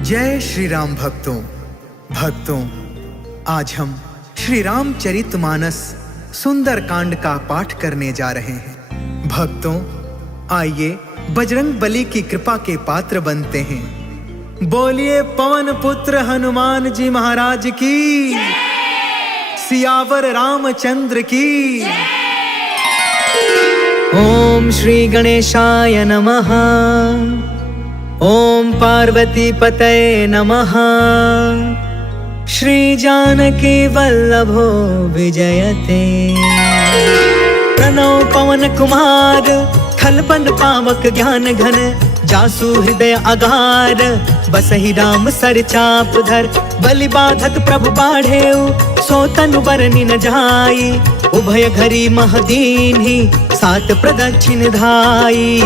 जय श्री राम भक्तों, आज हम श्री रामचरितमानस सुंदर कांड का पाठ करने जा रहे हैं। भक्तों, आइए बजरंग बली की कृपा के पात्र बनते हैं। बोलिए पवन पुत्र हनुमान जी महाराज की, सियावर रामचंद्र की। ओम श्री गणेशाय नमः। ओम पार्वती पतये नमः। श्री जानकी वल्लभो विजयते। प्रणव पवन कुमार, खलपन पावक ज्ञान घन, जासु हृदय अगार, बसहि राम सर चाप धर। बलि बाधत प्रभु बाढ़ेउ, सो तनु बरनि न जाई। उभय घरी महदीन्हि, सात प्रदक्षिण धाई।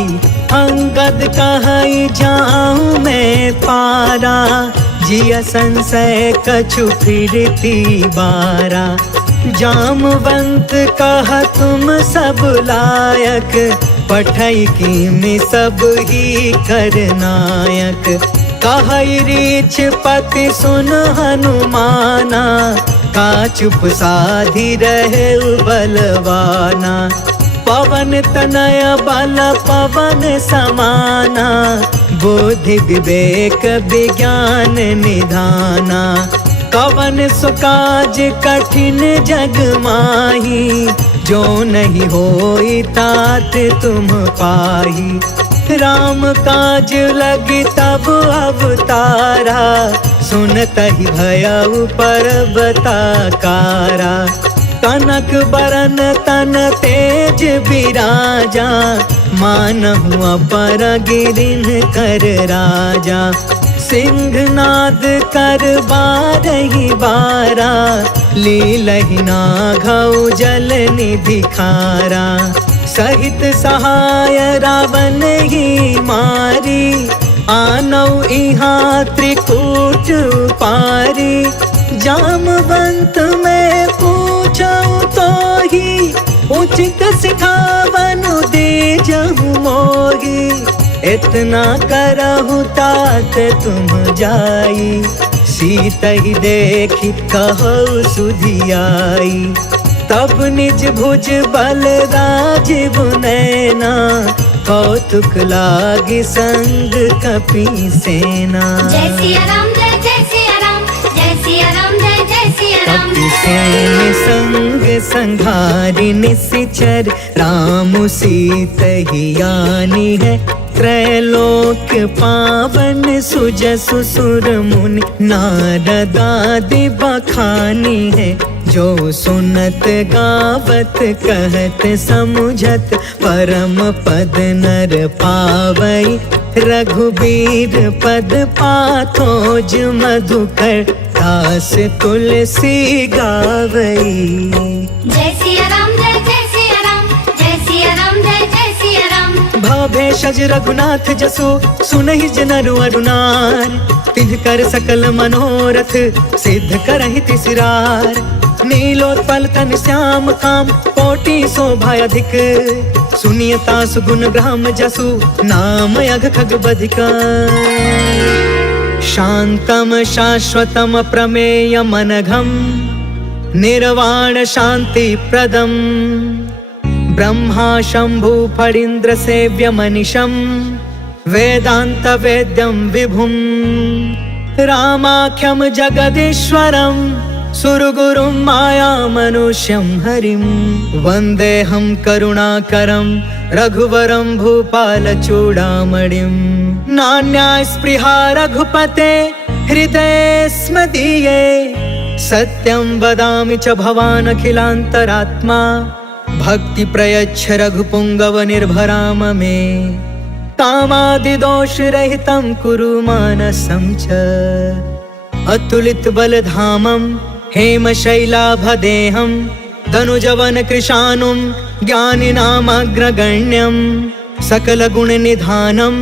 अंगद कहई जाऊं मैं पारा, जिया संशय कछु फिरती बारा। जामवंत कहा तुम सब लायक, पठई की में सब ही करनायक। कहई रीछ पति सुन हनुमाना, का चुप साधी रहे बलवाना। पवन तनय बल पवन समाना, बुद्धि विवेक विज्ञान निधाना। कवन सुकाज कठिन जग माही, जो नहीं होई तात तुम पाही। राम काज लगी तब अवतारा, सुनतहि भयउ पर्वताकारा। कनक बरन तन तेज बिराजा, मानहु अपर गिरिन कर राजा। सिंहनाद कर बारहि बारा, लीलहि नाघउ जल निधि खारा। सहित सहाय रावण ही मारी, आनौ इहाँ त्रिकूट पारी। जामवंत में पूछऊ तो ही, उचित सिखावनु दीजहु मोही। इतना करहु तात तुम जाई, सीतहि देखि कहु सुधियाई। तब निज भुज बल राजीव नैना, कौतुक लागी संग कपि सेना। जय सिया राम, जय जय सिया राम, जय सिया राम, जय जय सिया राम। कपि सेन संग संघारि निशिचर, राम सीतहि आनी है। त्रैलोक पावन सुजसु सुर मुनि, नारद आदि बखानी है। जो सुनत गावत कहत समुझत, परम पद नर पावई। रघुबीर पद पाथोज मधुकर, दास तुलसी गावई। जय सिया राम, जय जय सिया राम, जय सिया राम, जय जय सिया राम। भव भेषज रघुनाथ जसु, सुनहि जनरु अरुनार। तिन्हकर सकल मनोरथ, सिद्ध करहि तिसरार। नीलोत्पल तन श्याम काम, कोटि शोभा अधिक। सुनियता सुगुण ब्रह्म जसु, नाम अघ खग बधिका। शांतम शाश्वतम प्रमेय मनघम, निर्वाण शांति प्रदम। ब्रह्मा शंभु फणीन्द्र सेव्य मनिषं, वेदांत वेद्यं विभुं। रामाख्यं जगदीश्वरं, सुरगुरुं माया मनुष्यं हरिं। वन्देऽहं करुणाकरं, रघुवरं भूपालचूडामणिं। नान्या स्पृहा रघुपते, हृदये स्म दीये। सत्यं वदामि च भवान् अखिलान्तरात्मा। भक्ति प्रयच्छ रघुपुंगव निर्भराम मे। कामादिदोष रहितं कुरु मानसं च। अतुलित बलधामं, हेम शैलाभदेहं। तनुजवन कृशानुं, ज्ञानिनामग्रगण्यं। सकल गुण निधानं,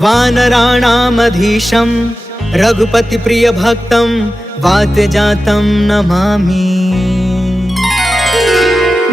वानराणामधीशं। रघुपति प्रिय भक्तं, वातजातं नमामि।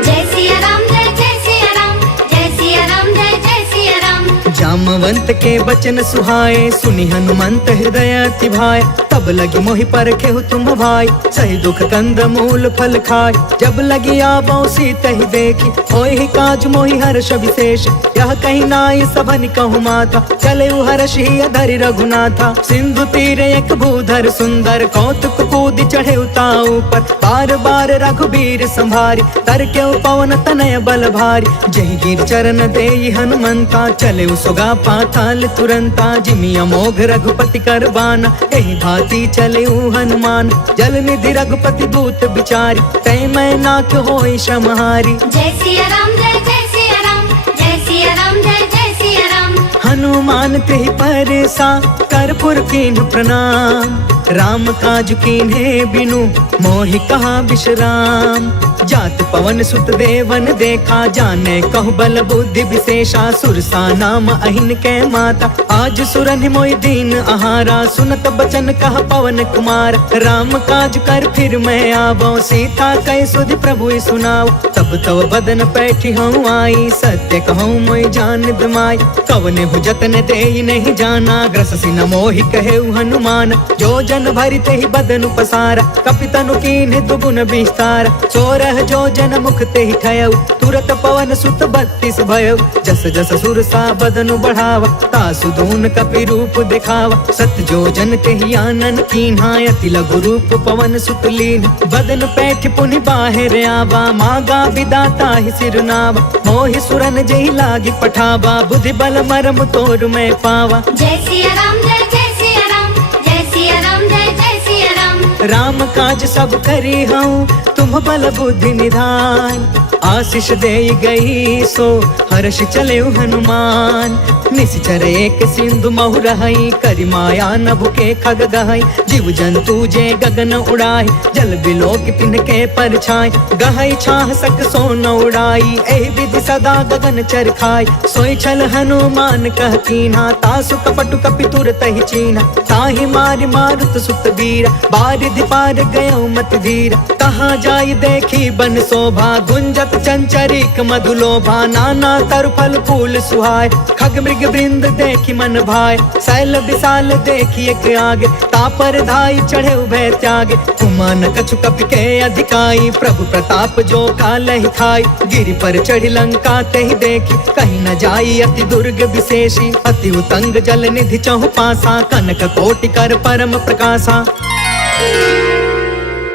जय सिया राम, जय जय सिया राम, जय सिया राम, जय जय सिया राम। जामवंत के बचन सुहाए, सुनी हनुमंत हृदय अति भाए। तब लगी मोहि परखे तुम भाई, सही दुख कंद मूल फल खाए। जब लगी आवो सीत ही देखी, होहि काज मोहि हर्ष विशेष। यह कहीं नाई सबन कहु माथा, चले हर्ष ही अधरि रघुनाथा। सिंधु तीर एक भूधर सुंदर, कौतुक कूद चढ़े उताऊ पर। बार बार रघुबीर संभारी, तर के पवन तनय बल भारी। जही गिर चरण देई हनुमंता, चले सुगा पाताल तुरंता। जिमि अमोघ रघुपति कर बाना, एहि भांति चले हनुमान। जल निधि रघुपति दूत बिचारी, तै मैं नाथ होई समहारी। जय सिया राम जय जय सिया राम, जय सिया राम जय जय सिया राम। हनुमान तेहि परसा, कर्पूर कीन्ह प्रणाम। राम काज कीन्हे बिनु, मोहि कहा विश्राम। जात पवन सुत देवन देखा, जाने कहु बल बुद्धि विशेषा। सुरसा नाम अहिन के माता, आज सुरन मोहि दीन आहारा। सुनत बचन कह पवन कुमार, राम काज कर फिर मैं आवो। सीता कह सुधि प्रभु सुनाओ, तब तब बदन पैठी हूँ आई। सत्य कहूँ मोहि जान दमाई, कवने हु जतन देई नहीं जाना। ग्रस सिन मोहि कहे हनुमान, जो जन भरि तेहि बदनु पसारा। कपितनु कीन्ह दुगुन विस्तार, सोरह जो जन मुख तेहि ठयउ। तुरत पवन सुत 32 भयउ, जस जस सुरसा बदनु बढ़ावा। तासु दून कपि रूप दिखावा, सत जो जन तेहि आनन कीन्हा। अति लघु रूप पवन सुत लीन, बदन पैठ पुनि बाहिर आवा। मागा विदाता ही सिरनावा, मोहि सुरन जहि लागी पठावा। बुद्धि बल मरम तोर मैं पावा। जय सिया राम जय जय सिया राम, जय सिया राम जय जय सिया राम। राम काज सब करी हूँ, तुम बल बुद्धि निधान। आशीष दे गई सो, हर्ष चले हनुमान। निश्चर एक सिंधु महु रहई, करि माया नभ के खग गहई। जीव जंतु जे गगन उड़ाई, जल बिलोक तिनके परछाई। गहई छाह सक सो न उड़ाई, एहि विधि सदा गगन चर खाई। सोई छल हनुमान कह कीन्हा, तासु कपटु कपि तुरत ही चीन्हा। ताहि मारि मारुत सुत बीरा, बारिधि पार गयो मति धीरा। कहाँ जाई देखी बन शोभा, गुंजत चंचरिक मधुलोभा। नाना तरु फल फूल सुहाय, खग मृग वृंद देखी मन भाय। शैल विशाल देखी एक आगे, तापर धाई चढ़े उभय त्यागे। कुमान कछु कपि के अधिकाई, प्रभु प्रताप जो कालहि थाई। गिरि पर चढ़ी लंका तेहि देखी, कहीं न जाई अति दुर्ग विशेषी। अति उतंग जल निधि चहु पासा, कनक कोटि कर परम प्रकाशा।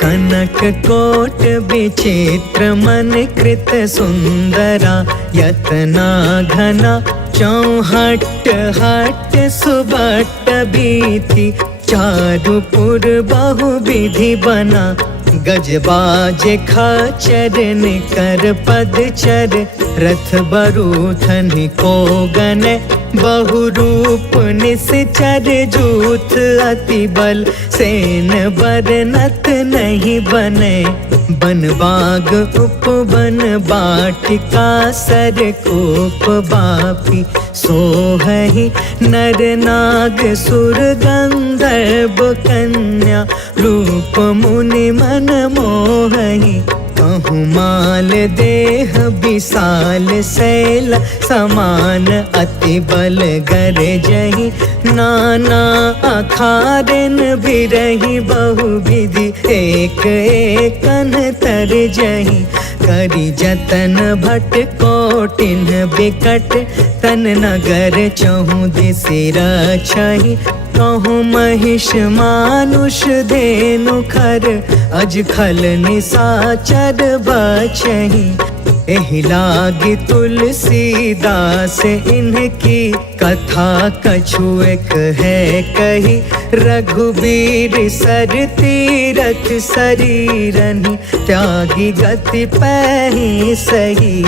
कनक कोट विचित्र मन कृत सुंदरा। यतना घना चौहट हट सुबट बीथी। चारुपुर बहु विधि बना, गजबाज खचर निकर पदचर। रथ बरूथन को गन, बहु रूप निश्चर। जूथ अति बल, सेन बरनत नहीं बने। बन बाग उपवन बाटिका, सर कोप बापी। सोहहि नर नाग सुर गंधर्व कन्या। रूप मुनि मन मोहहि, कहूँ माल देह विशाल शैल। समान अति बल गर जही, नाना अखारन बिरही। बहु विधि एक एकन तर जही। करि जतन भट कोटिन बिकट, तन नगर चहु दिसि रछहि। कहूँ महिष मानुष धेनु खर, अज खल निसाचर बचहि। एहि लागी तुलसीदास इनकी, कथा कछु एक है कही। रघुबीर सर तीरथ शरीरनि, त्यागी गति पैहि सही।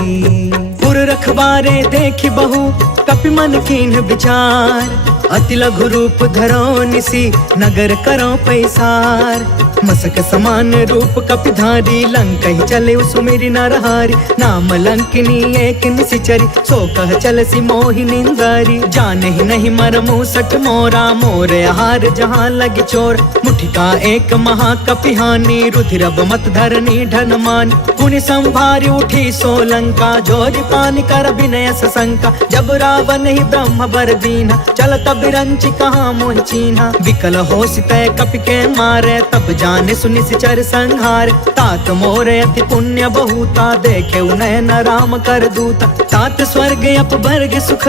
पुर रखवारे देखि बहु, कपि मन कीन्ह विचार। अति लघु रूप धरो निसी नगर करो पैसार। मसक समान रूप कपिधारी लंका ही चले सुमेरी नरहारी। नाम लंकिनी एक निशिचरी सो कह चल सी मोहि निंदारी। जाने ही नहीं मरमु सट मोरा मोर आहार जहाँ लगी चोर। मुठिका एक महाकपिहानी रुधिरब मत धरनी ढन मान। पुनि संभारी उठी सोलंका जोरी पानी कर विनय सशंका। जब रावण ही ब्रह्म बर दीना चल तब रंची कहाँ मोहि चीन्हा। विकल हो सितय कपि के मारे तब जाने सुनि सिचर संहार। तात मोर अति पुण्य बहुता देखे नयन राम कर दूता। तात स्वर्ग अपवर्ग सुख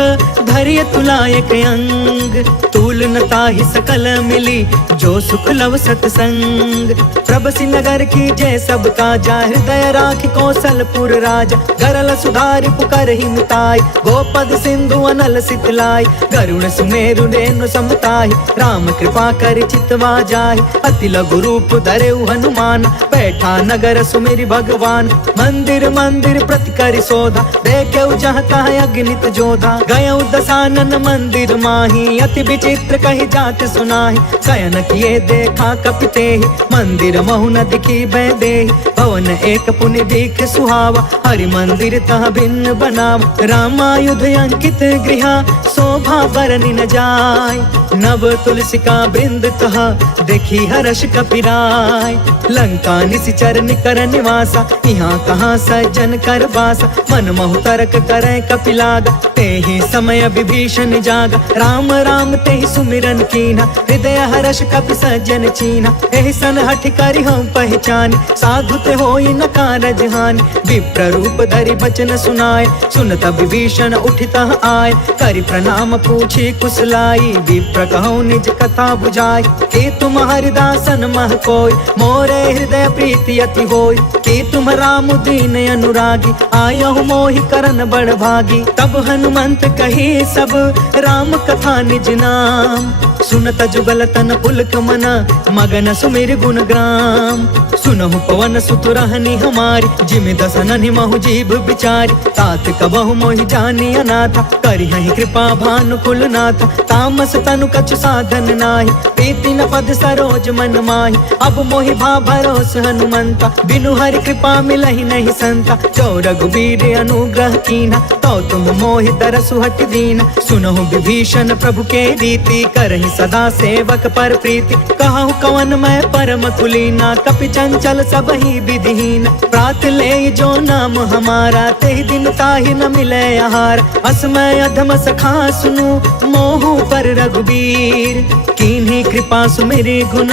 धरिय तुलायक अंग। तूल न ताहि सकल मिली जो सुख लव सतसंग। प्रभसी नगर की जय सब काजा हृदय राखि कौशलपुर राजा। गरल सुधारि पुकर ही मिताई गोपद सिंधु अनल सितलाई। गरुण सुमेरु रेणु समताहि राम कृपा कर चितवा जाहि। अति लघु रूप धरेउ हनुमान बैठा नगर सुमेरि भगवान। मंदिर मंदिर प्रति करि शोधा देखेउ जहाँ तहाँ अगणित जोधा। गयउ दसानन मंदिर माही अति विचित्र कही जात सुनाही। शयन किए देखा कपितेहि मंदिर महु न दिखी बैदेहि। भवन एक पुनि दिख सुहावा हरि मंदिर तह भिन्न बनावा। रामायुध अंकित गृह शोभा बरनि न जाय। नव तुलसिका बृंद तह देखी हर्ष कपिराय। लंका निशिचर निकर निवासा यहाँ कहाँ सज्जन कर बासा। मन महु तर्क करे कपिलागा तेहि समय विभीषण जागा। राम राम तेहि सुमिरन कीन्हा हृदय हर्ष कपि सज्जन चीन्हा। एहि सन हठ करि हम पहचान साधु ते होई न कारज हानि। विप्र रूप धरि बचन सुनाए सुनत विभीषण उठितः आए। करि प्रणाम पूछी कुशलाई विप्र कहूँ निज कथा बुझाई। कि तुम हरिदासन मह कोई मोरे हृदय प्रीति अति होई। कि तुम राम दीन अनुरागी आयहु मोहि करन बड़ भागी। तब हनुमंत कही सब राम कथा निज नाम। सुनत जुगल तन पुलक मना मगन सुमिर गुण ग्राम। सुनहु पवन सुत रहनी हमारी जिमि दसननि महु जीव बिचारी। तात कबहु मोहि जानी अनाथा करिहहि कृपा भानु कुलनाथा। तामस तनु कछु साधन नाही प्रीति न पद सरोज मन माही। अब मोहि भा भरोस हनुमंता बिनु हरि कृपा मिलहि नहीं संता। जो रघुबीर अनुग्रह कीन्हा तो तुम मोहि तरसु हट दीना। सुनहु विभीषण प्रभु के रीति करहि सदा सेवक पर प्रीति। कहूँ कवन मैं परम कुलीना कपि चंचल सब ही विधिहीन। प्रात ले जो नाम हमारा तेहि दिन ताहि न मिले आहार। असमय अधम सखा सुनु मोहु पर रघुबीर। कीन्ही कृपा सुमेरि गुण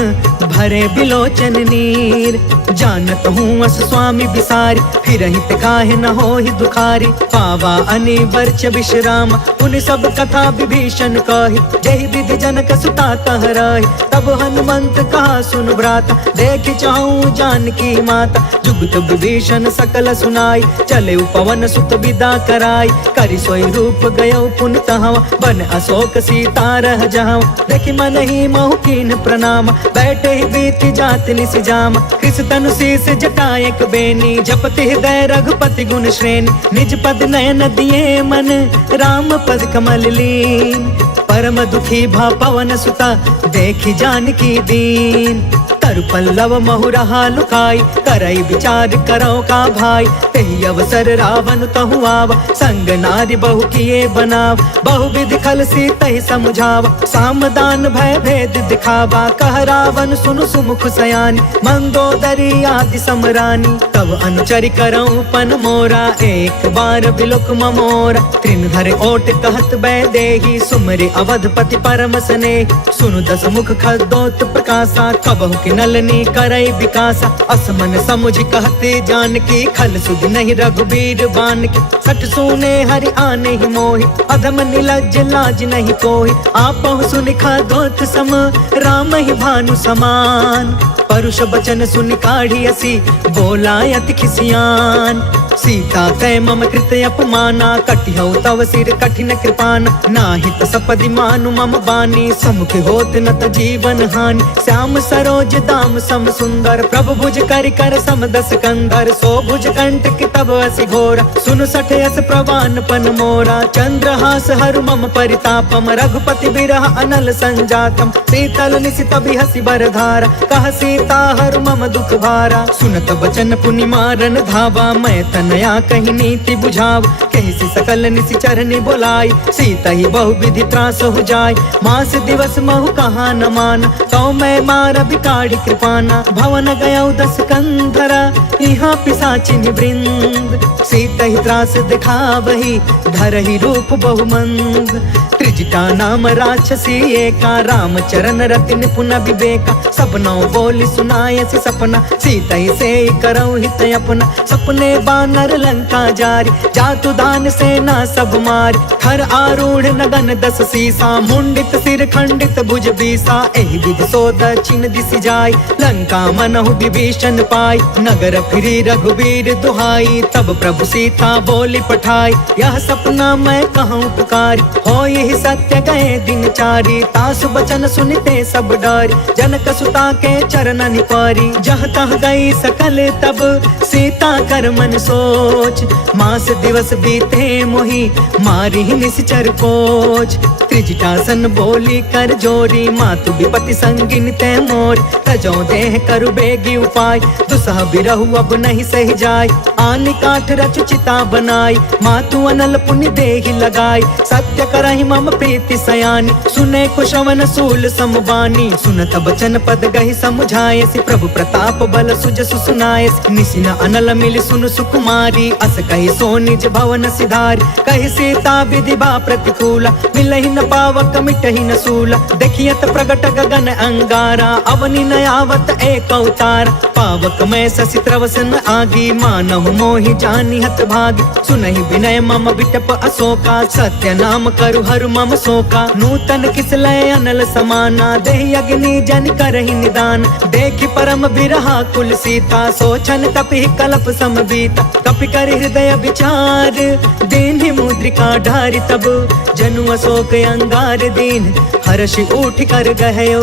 भरे बिलोचन नीर। जानत हूँ अस स्वामी बिसारी फिरहि ते काहे न होहि दुखारी। पावा अनि वर्ष विश्राम उन सब कथा विभीषण कही। जहि विधि जनक सुता कह रही तब हनुमंत कहा सुन भ्राता। देख चाहूं जानकी माता जुगत विभीषण सकल सुनाई। चले पवन सुत विदा कराई करि सोई रूप गयो पुनि तहवा। बन अशोक सीता रह जहाँ देखि मन ही महु कीन प्रणाम। बैठे ही बीती जात निसि जाम कृष तनु शीस जटायक बेनी। जपति हृदय रघुपति गुण श्रेणी निज पद नयन दिए मन राम पद कमल लीन। परम दुखी भा पवन सुता देखी जानकी दीन। तरु पल्लव महु रहा लुकाई करई विचार करो का भाई। तेहि अवसर रावण तहु आवा संग नारी बहु किए बनाव। बहु विधि खल सी तहि समझावा सामदान भय भेद दिखावा। कह रावण सुनु सुमुख सयानी मंदोदरी आदि समरानी। तब अनुचरि करऊं पन मोरा एक बार बिलोक ममोरा। त्रिन धरे ओट कहत बैदेही सुमरि अवधपति परम स्नेह। सुनु दस मुख खदोत प्रकाशा कबहु कि नलनी करई विकासा। असमन समुझ कहते जानकी खल सुध नहीं रघुबीर बान की। सठ सुने हरि आने ही मोहि अधम निलज्ज लाज नहीं कोहि। आपहु सुनि खदोत सम राम ही भानु समान। परुष बचन सुनि काढ़ी असी बोला अति खिसियान। सीता कै मम कृत अपमाना, कटिहौ तव सिर कठिन कृपान। नाहित सपदि मानु मम बानी, समुख होत न त जीवन हानि। श्याम सरोज दाम सम सुंदर, प्रभु भुज करि कर सम दस कंधर। सो भुज कंटक तब असि घोर, सुन सठ यस प्रवान पन मोरा। चंद्रहास हरु मम परितापम, रघुपति बिरह अनल संजातम। शीतल निशित बिहसि बर धारा, कह सीता हरु मम दुख भारा। सुनत बचन पुनि मारन धावा, मैं तनया कही नीति बुझाव। कहि सकल निशि चरनि बोलाई, सीता ही बहु विधि त्रास हो जाय। मास दिवस महु कहा न मान, तो मैं मार बिकाढ़ी कृपाना। भवन गयौ दस कंधरा, यहाँ पिशाचिनि वृंद। सीता ही त्रास दिखावही, धरहि रूप बहुमंद। त्रिजटा नाम राक्षसी एका, राम चरण रति निपुण विवेका। सपनौ बोली सुनायसि सपना, सीता ही से करौ हित अपना। सपने बानर लंका जारी, जातु दान सेना सब मारी। थर आरूढ़ नगन दस सीसा, मुंडित सिर खंडित भुज बीसा। एहि विधि सो दक्षिण दिशि जाय, लंका मनहु विभीषण पाई। नगर फिरी रघुबीर दुहाई, तब प्रभु सीता बोली पठाई। यह सपना मैं कहूँ पुकारी, हो यही सत्य गए दिन चारी। तासु बचन सुनते सब डरी, जनक सुता के चरण निपारी। जह तह गई सकल तब, सीता कर मन सोच। मास दिवस बीते मोहि, मारी निश्चर कोच। त्रिजटासन बोली कर जोरी, मातु विपति संगिन ते मोर। तजो देह करु बेगी उपाय, दुसह बिरहु अब नहीं सह जाय। आनि काठ रचु चिता बनाई, मातु अनल पुनि देहि लगाई। सत्य करहि मम प्रीति सयानी, सुने कुशवन सूल समबानी। सुनत बचन पद गहि समुझायसि, प्रभु प्रताप बल सुजसु सुनायसि। निसिन अनल मिलि सुनु सुकुमारी, अस कहि सो निज भवन सिधारी। कहि सीता विधि बा प्रतिकूला, मिलहि न पावक मिटहि न सूला। देखियत प्रगट गगन अंगारा, अवनि न आवत एक अवतार। पावक मैं शशि त्रवसन आगी, मानहु मोहि जानि हत भागी। सुनहि विनय मम बिटप अशोका, सत्य नाम करु हरु मम शोका। नूतन किसलय अनल समाना, देहि अग्नि जन करहि निदान। देखि परम बिरहा कुल सीता, सोचन तपि कलप सम बीता। कपि कर हृदय विचार, दीन्हि मुद्रिका ढारि तब। जनु अशोक अंगार दीन, हर्षि उठ कर गहयो।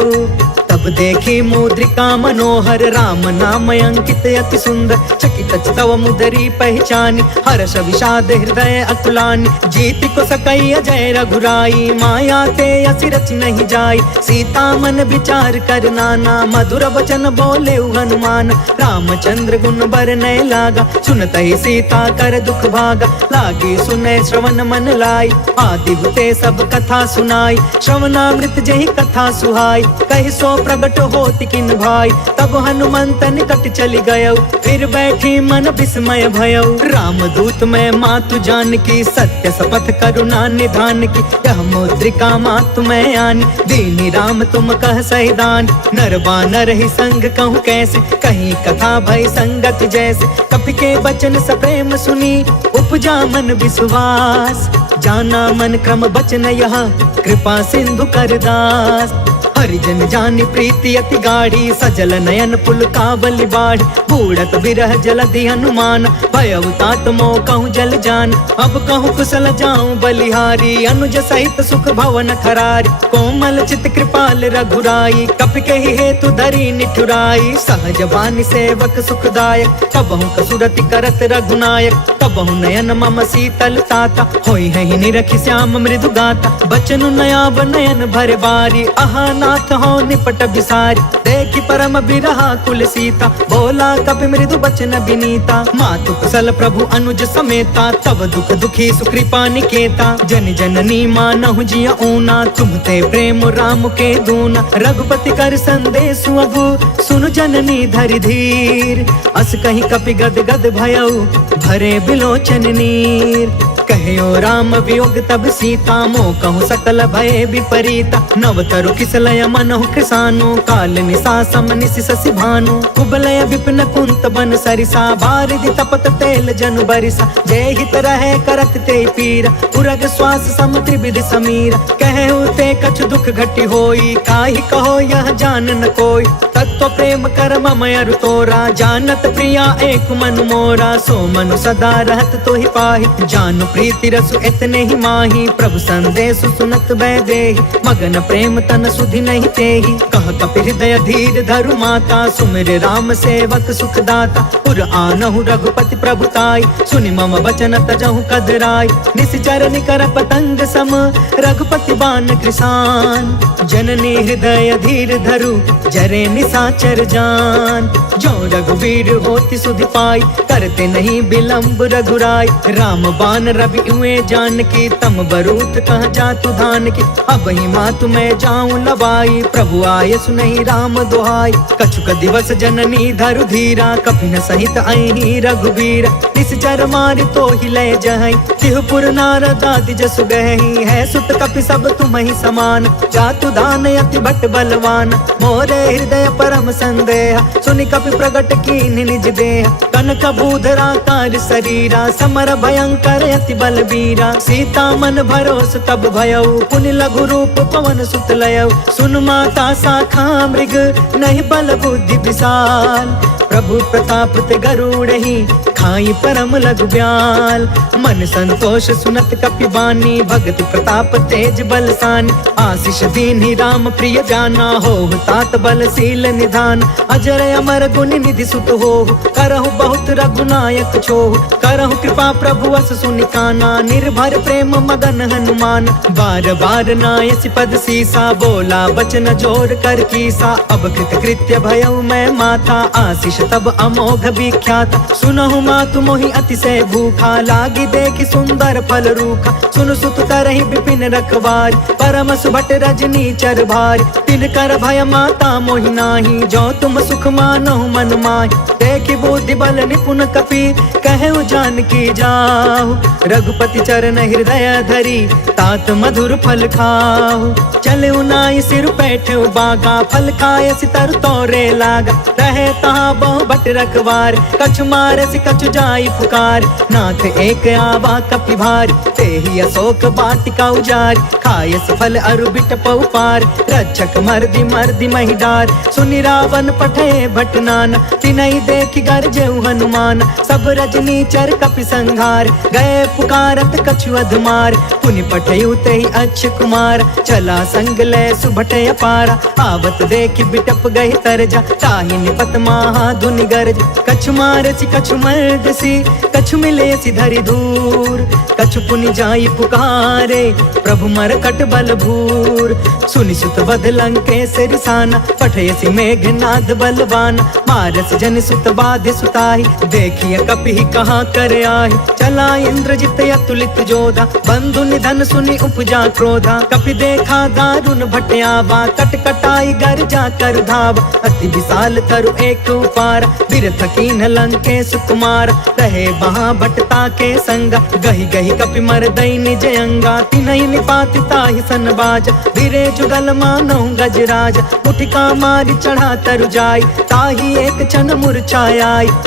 तब देखी मुद्रिका मनोहर, राम नाम अंकित अति सुंदर। चकित तव मुदरी पहचानी, हर्ष विषाद हृदय अकुलानी। जीति को सकई अजय रघुराई, माया ते असि रच नहीं जाई। सीता मन विचार कर नाना, मधुर वचन बोले हनुमान। रामचंद्र गुण बरनय लागा, सुनत ही सीता कर दुख भागा। लागी सुने श्रवण मन लाई, आदि हुते सब कथा सुनाई। श्रवणामृत जही कथा सुहाई, कहि सो प्रगट होति किन भाई। तब हनुमंत निकट चली गयो, फिर बैठी मन विस्मय भयो। राम दूत मैं मातु जान की, सत्य शपथ करुणा निधान की। यह मुद्रिका मातु मैं आनी, दीनी राम तुम कह सहिदान। नर बानर ही संग कहूँ कैसे, कहीं कथा भई संगत जैसे। कपि के बचन सप्रेम सुनी, उपजा मन विश्वास। जाना मन क्रम बचन यह, कृपा सिंधु कर दास। हरिजन जानि प्रीति अति गाढ़ी, सजल नयन पुल कावली बाढ़। बूढ़त बिरह जलधि हनुमान, भयउ तात मोह कहूँ जल जान। अब कहूँ कुशल जाऊं बलिहारी, अनुज सहित सुख भवन खरारी। कोमल चित कृपाल रघुराई, कपि कहि हेतु धरी निठुराई। सहज बानी सेवक सुखदायक, कबहु कसुरति करत रघुनायक। कबहु नयन मम शीतल ताता, होई है निरखि श्याम मृदु गाता। बचनु नयाब नयन भर बारी, आहा नाथ हो निपट बिसारी। देखि परम बिरहा कुल सीता, बोला कपि मृदु बचन विनीता। मातु कुशल प्रभु अनुज समेता, तब दुख दुखी सुकृपा निकेता। जन जननी मानहु जिय ऊना, तुम ते प्रेम राम के दूना। रघुपति कर संदेश अगु, सुनु जननी धरि धीर। अस कहीं कपि गद गद भयउ, भरे बिलोचन नीर। कहो राम वियोग तब सीता, मोह कहूँ सकल भय विपरीता। नव तरु किसलय मनहु कृसानु, काल निसा सम निसि शशि भानु कुबलय विपिन कुंत बन सरिसा बारिधि तपत तेल जनु बरिसा जय हित रहे करत ते पीरा उरग श्वास सम त्रिविध समीरा कहु ते कछु दुख घटी होई काहि कहो यह जान न कोई तत्व प्रेम कर मम अरु तोरा जानत प्रिया एक मनु मोरा सो मनु सदा रहत तो ही पाहि जानु प्रीति रसु इतने ही माही प्रभु संदेश सुनत बै देहि मगन प्रेम तन सुधि नहीं तेहि कह कपि हृदय धीर धरु माता सुमिर राम सेवक सुख दाता पुर आनहु रघुपति प्रभुताई सुनि मम वचन तजहु कदराई निश्चर निकर पतंग सम रघुपति बान कृसान जननी हृदय धीर धरु जरे निसाचर जान जो रघुवीर होति सुधि पाई करते नहीं विलंब रघुराई राम बान रवि हुए जान की तम बरूत कह जातु धान की अब ही मातु मैं जाऊं लवाई प्रभु आय सुनहि राम दोहाई कछुक दिवस जननी धरु धीरा कपि न सहित अहि रघुवीर निश्चर मारि तो ही लय जहई तिहुपुर नारद आदि जसु गहई है सुत कपि सब तुम ही समान जातु दान अति भट बलवान मोरे हृदय परम संदेह सुनि कपि प्रगट कीन निज देह कनक भूधरा कार शरीरा समर भयंकर अति बलबीरा सीता मन भरोस तब भयउ पुनि लघु रूप पवन सुत लयउ सुन माता शाखा मृग नहीं बल बुद्धि विशाल प्रभु प्रताप ते गरुड़हि खाई परम लघु ब्याल मन संतोष सुनत कपि बानी भगति प्रताप तेज बलसानी आशीष दीन्हि राम प्रिय जाना हो तात बलशील निधान अजर अमर गुण निधि सुत हो करहु बहुत रघुनायक छोहु करहु कृपा प्रभु अस सुनि काना निर्भर प्रेम मगन हनुमान बार बार नायसि पद सीसा बोला बचन जोर कर कीसा अब कृत कृत्य भयउ मैं माता आशीष तब अमोघ विख्यात सुनहु मातु मोहि अतिशय भूखा लागी देखि सुंदर फल रूखा सुन सुत करहि विपिन रखवार परम सुभट रजनी चर भार तिन कर भय माता मोहि नाही जो तुम सुख मानहु मन माहि देखि बुद्धि बल निपुण कपि कहु जान की जाहु रघुपति चरण हृदय धरी तात मधुर फल खाहु चले नाई सिर बैठे बागा फल खाए सितर तोरे लागा रहे तहाँ बहु बट रखवार कछु मारे सि कछु जाई पुकार नाथ एक आवा कपि भार ते ही अशोक बाटिका उजार खाए फल अरु बिट पार रक्षक मर्दी मर्दी महिडार सुनि रावण पठे भटनान तिनहि देखि गरजेउ हनुमान सब रजनी चर कपि संघार गए पुकारत कछु अधमार पुनि पठयु तेहि अच्छ कुमार चला संग ले सुभट अपारा आवत देखि बिटप गहि तरजा ताहि निपत महा धुनि गरज कछु मारसी कछु मर्दसी कछु मिलेसी धरि दूर कछु पुनि जाई पुकारे प्रभु मरकट बल भूर सुनि सुत बध लंकेश रिसाना पठयसी मेघनाद बलवान मारस जन सुत बाध सुताहि देखिए कपि कहाँ कर आहि चला इंद्रजित अतुलित जोधा बंधु निधन सुनि उपजा क्रोधा कपि देखा दारुण भटयावा कट कटाई गर जा कर धाव अति विशाल तरु एक उपार बिरथ कीन लंकेश कुमार रहे वहाँ भटता के संगा गही गही कपि मर दई निज अंगा तिनहि निपाति ताहि सन बाज बिरे जुगल मानौ गजराज उठिका मारि चढ़ा तरु जाय ताहि एक क्षण मूर्छाय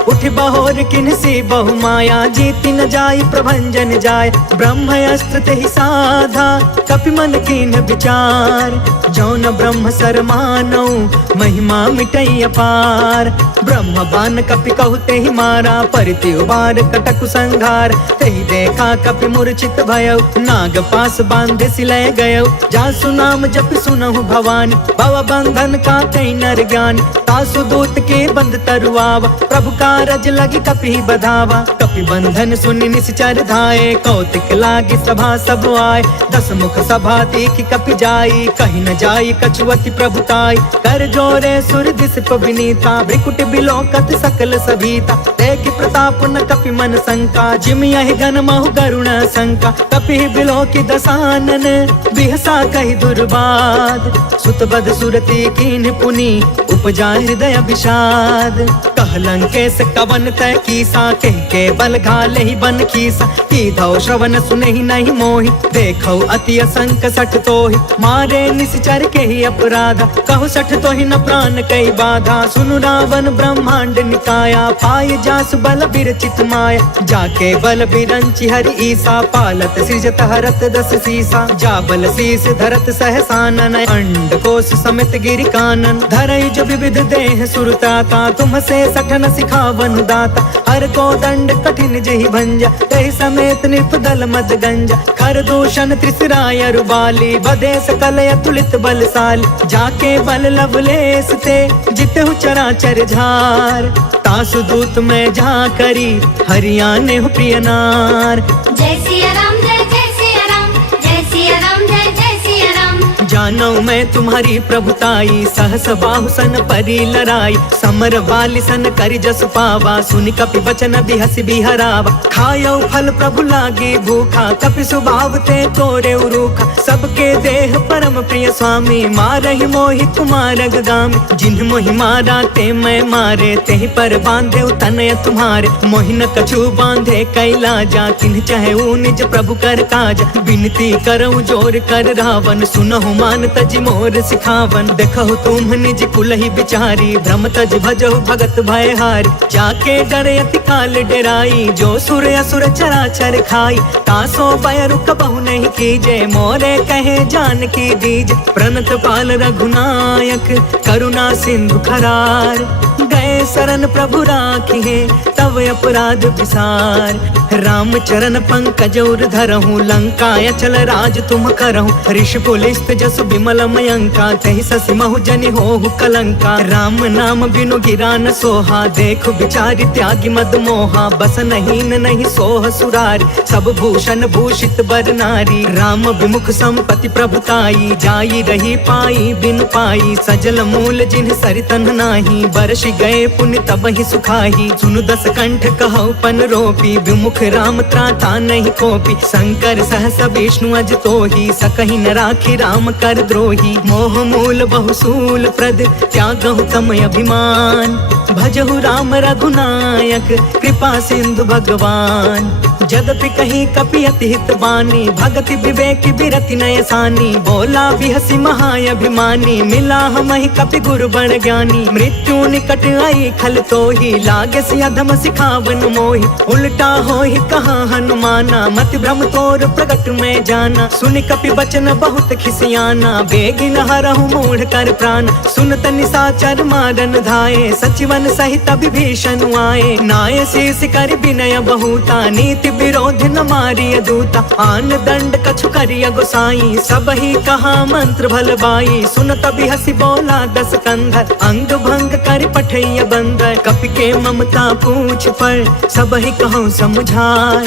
उठ बहोर किन्सी बहु माया जीति न जाय प्रभंजन जाय ब्रह्म अस्त्र तेहि साधा कपि मन कीन विचार जौन ब्रह्म सर मानौ महिमा मिटई अपार ब्रह्म बान कपि कहु तेहि मारा परिति उबार कटकु संघार तेहि देखा कपि मूर्छित भयउ नाग पास बांधे सिलय गयउ जासु नाम जप सुनहु भवानी भव बंधन का कई नर ज्ञान तासु दूत के बंध तरुआवा प्रभु कारज लगी कपि बधावा कपि बंधन सुनि निश्चर धाये कौतिक लागी सभा सब आए दस मुख सभा देखि कपि जाई कहीं न जाई कछुअति प्रभुताई कर जोरे सुर दिस विनीता भ्रिकुट बिलोकत सकल सभीता देखि प्रताप न कपि मन शंका, जिम यहि गण महु गरुण शंका, कपि बिलो की दसानन बिहसा कहि दुर्बाद, सुत बद सुरती कीन्ह पुनि उपजा हृदय विषाद, कहलंकेश कवन तय कीसा, कह के बल घाले ही बन खीसा, की धौ श्रवण सुनहि नहीं मोहि, देखौ अति असंक सठ तोहि, मारे निश्चर के ही अपराधा, कहु सठ तोहि न प्राण कई बाधा, सुनु रावण ब्रह्मांड निकाया, पाय जासु बल बिरचित माया, जाके बल बिरंचि हरि ईसा, पालत सृजत हरत दस सीसा, जा बल शीस धरत सहसानन, अंड कोश समेत गिरि कानन, धरई जो विविध देह सुरताता, तुम से सठन सिखावन दाता, हर को दंड कठिन जहि भंजा, तहि समेत निपदल मद गंजा, खर दूषण त्रिसराय रुबाली, बदे सकल अतुलित बलशाली, जाके बल लवलेस ते जितहु चराचर झार, तासु दूत में जा करी हरियाणे हो प्रिय नार। जय सिया राम जय जय सिया राम, जय सिया राम जय जय सिया राम। जानो मैं तुम्हारी प्रभुताई, सहस बाहु सन परी लड़ाई, समर वाली सन करि जस पावा, सुनि कपि बचन बिहसि बिहरावा, खायो फल प्रभु लागे भूखा, कपि स्वभाव ते तोरे उरूखा, सबके देह परम प्रिय स्वामी, मारहि मोहि कुमार गामी, जिन्ह मोहि मारा ते मैं मारे, तेहि पर बांधे तनय तुम्हारे, मोहि न कछु बांधे कैलाजा, किन्ह चाहे निज प्रभु कर काजा, विनती करऊं जोर कर रावण, सुनहु मान तज मोर सिखावन, देखहु तुम निज कुलहि बिचारी, भ्रम तज भजहु भगत भयहारी, जाके डरे अति काल डेराई, जो सुर असुर चराचर खाई, तासो भय रुक बहु नहीं कीजे, मोरे कहे जान की दीज, प्रणत पाल रघुनायक करुणा सिंधु खरार, गए शरण प्रभु राखी है तब अपराध विसार, राम चरण पंकज उर धरहूँ, लंका अचल राज तुम करहूँ, ऋषि पुलिस्त जसु विमल मयंका, तहि ससि महु जनि होहु कलंका, राम नाम बिनु गिरा न सोहा, देखु बिचारी त्यागी मद मोहा, बस नहीं सोह सुरारी, सब भूषण भूषित बर नारी, राम विमुख संपत्ति प्रभुताई, जाई रही पाई बिनु पाई, सजल मूल जिन्ह सरितन नाही, बरसि गए पुण्य तब ही सुखाही, सुनु दस कंठ कहौ पन रोपी, विमुख राम त्राता नहीं कोपी, शंकर सहस विष्णु अज तोहि, सकहि न राखी राम कर द्रोही, मोह मूल बहुसूल प्रद त्यागहु तम अभिमान, भजहु राम रघुनायक कृपा सिंधु भगवान, जदपि कहीं कपि अति हित बानी, भगति विवेक बिरति नय सानी, बोला बिहसि महाअभिमानी, मिला हमहि कपि गुरु बड़ ज्ञानी, मृत्यु निकट आई खल तोहि, लागे सि अधम सिखावन मोहि, उल्टा होहि कहाँ हनुमाना, मति भ्रम तोर प्रगट में जाना, सुनि कपि बचन बहुत खिसियाना, बेगिन हरहु मूढ़ कर प्राण, सुनत निशाचर मारन धाये, सचिवन सहित विभीषण आए, नाय शीस कर विनय बहुता, नीति विरोध न मारिय दूता, आन दंड कछु करिय गोसाई, सब ही कहा मंत्र भल बाई, सुनत बिहसि बोला दस कंधर, अंग भंग कर पठैय बंदर, कपि के ममता पूछ पर सब ही कहूँ समझाए,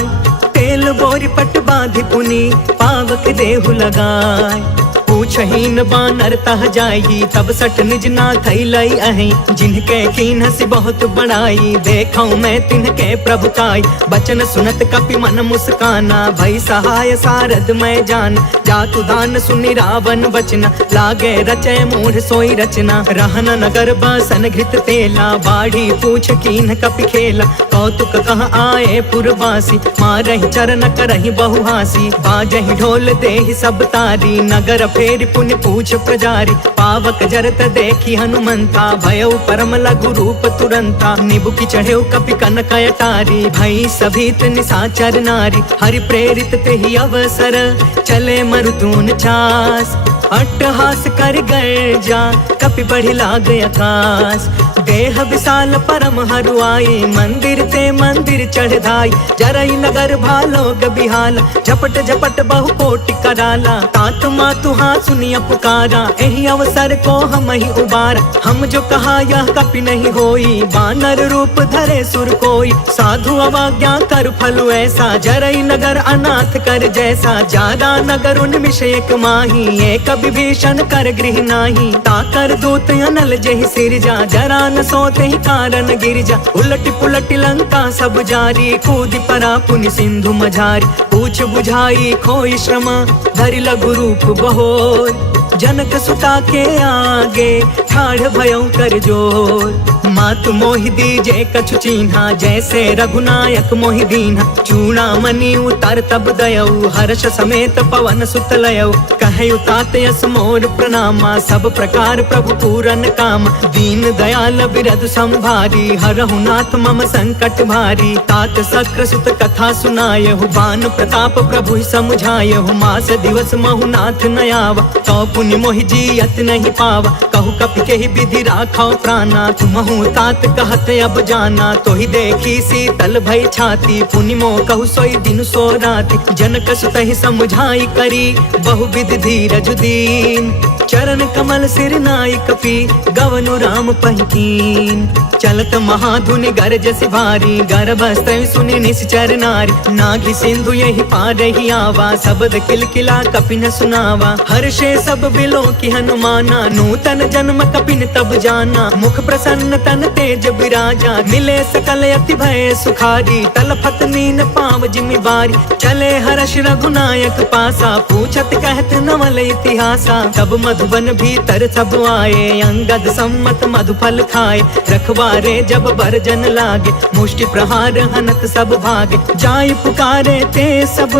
तेल बोरी पट बांधि पुनि पावक देहु लगाए, पूछहीन बानर तह जाई, तब सठ निज नाथ लई अहि, जिनके कीन्हसि बहुत बड़ाई, देखौ मैं तिनके प्रभुताई, बचन सुनत कपि मन मुस्काना, भई सहाय सारद मैं जान, जातु दान सुनि रावण बचना, लागे रचय मूढ़ सोई रचना, रहन नगर बासन घृत तेला, बाढ़ी पूछ कीन्ह कपि खेला, कौतुक कह आए पुरवासी, मारहि चरण करहि बहु हासी, बाजहि ढोल देहि सब तारी, नगर फेर पुण्य पूछ प्रजारी, पावक जरत देखी हनुमंता, भयउ परम लघु रूप तुरंता, निबुकी चढ़ेउ कपि कनक अटारी, भई सभीत निशाचर नारी, हरि प्रेरित तेहि अवसर, चले मरुतून छास, अट्टहास कर गर्जा कपि बढ़ि लाग आकाश, देह विशाल परम हरुआई, मंदिर ते मंदिर चढ़ धाई, जरई नगर भालोग बिहाला, झपट झपट बहु कोटि कराला, तात मातु हाँ सुनिया पुकारा, एहि अवसर को हम ही उबारा, हम जो कहा यह कपि नहीं होई, बानर रूप धरे सुर कोई, साधु अवज्ञा कर फलु ऐसा, जरई नगर अनाथ कर जैसा, जादा नगर उन मिश एक माही, एक विभीषण कर गृह नाही, ताकर दूत अनल जहि सिरजा, जरा न सोते ही कारण गिरजा। उलट पुलट लंका सब जारी, कूद परा पुनि सिंधु मझारी। पूछ बुझाई खोई श्रम, धरि लघु रूप बहोर, जनक सुता के आगे ठाढ़ भयं कर जोर। मातु मोहि दीजे कछु चीन्हा, जैसे रघुनायक मोहि दीन्हा। चूड़ामणि उतर तब दयऊ, हर्ष समेत पवन सुत लयऊ। कहयु तात यस मोर प्रणामा, सब प्रकार प्रभु पूरन काम। दीन दयाल बिरधु संभारी, हरहु नाथ मम संकट भारी। तात सक्र सुत कथा सुनायहु, बान प्रताप प्रभु समुझायहु। मास दिवस महु नाथ न आवा, तो पुनि मोहि जियत नहीं पावा। कहु कपि केहि विधि राखौ प्राणा, तुमहु तात कहत अब जाना। तो ही देखी शीतल भई छाती, पुनि मोह कहु सोई दिन सो राति। जनक सुत ही समुझाई करी, बहुविध धीरज दीन। चरण कमल सिर नाई कपि, गवनु राम पहिकीन। चलत महाधुनि गरजसि भारी, गर्भस्त्र सुनि निश्चर नारी। नाघि सिंधु यही पार ही आवा, शब्द किलकिला कपिन सुनावा। हर्षे सब बिलो की हनुमाना, नूतन जन्म कपिन तब जाना। मुख प्रसन्न तन तेज बिराजा, मिले सकल अति भय सुखारी। तलफत नीन पाव जिमि बारी, चले हर्ष रघुनायक पासा। पूछत कहत नवल इतिहासा, तब मधुबन भीतर सब आए। अंगद सम्मत मधुफल खाए, रखवारे जब बरजन लागे। मुष्टि प्रहार हनत सब भागे, जाय पुकारे ते सब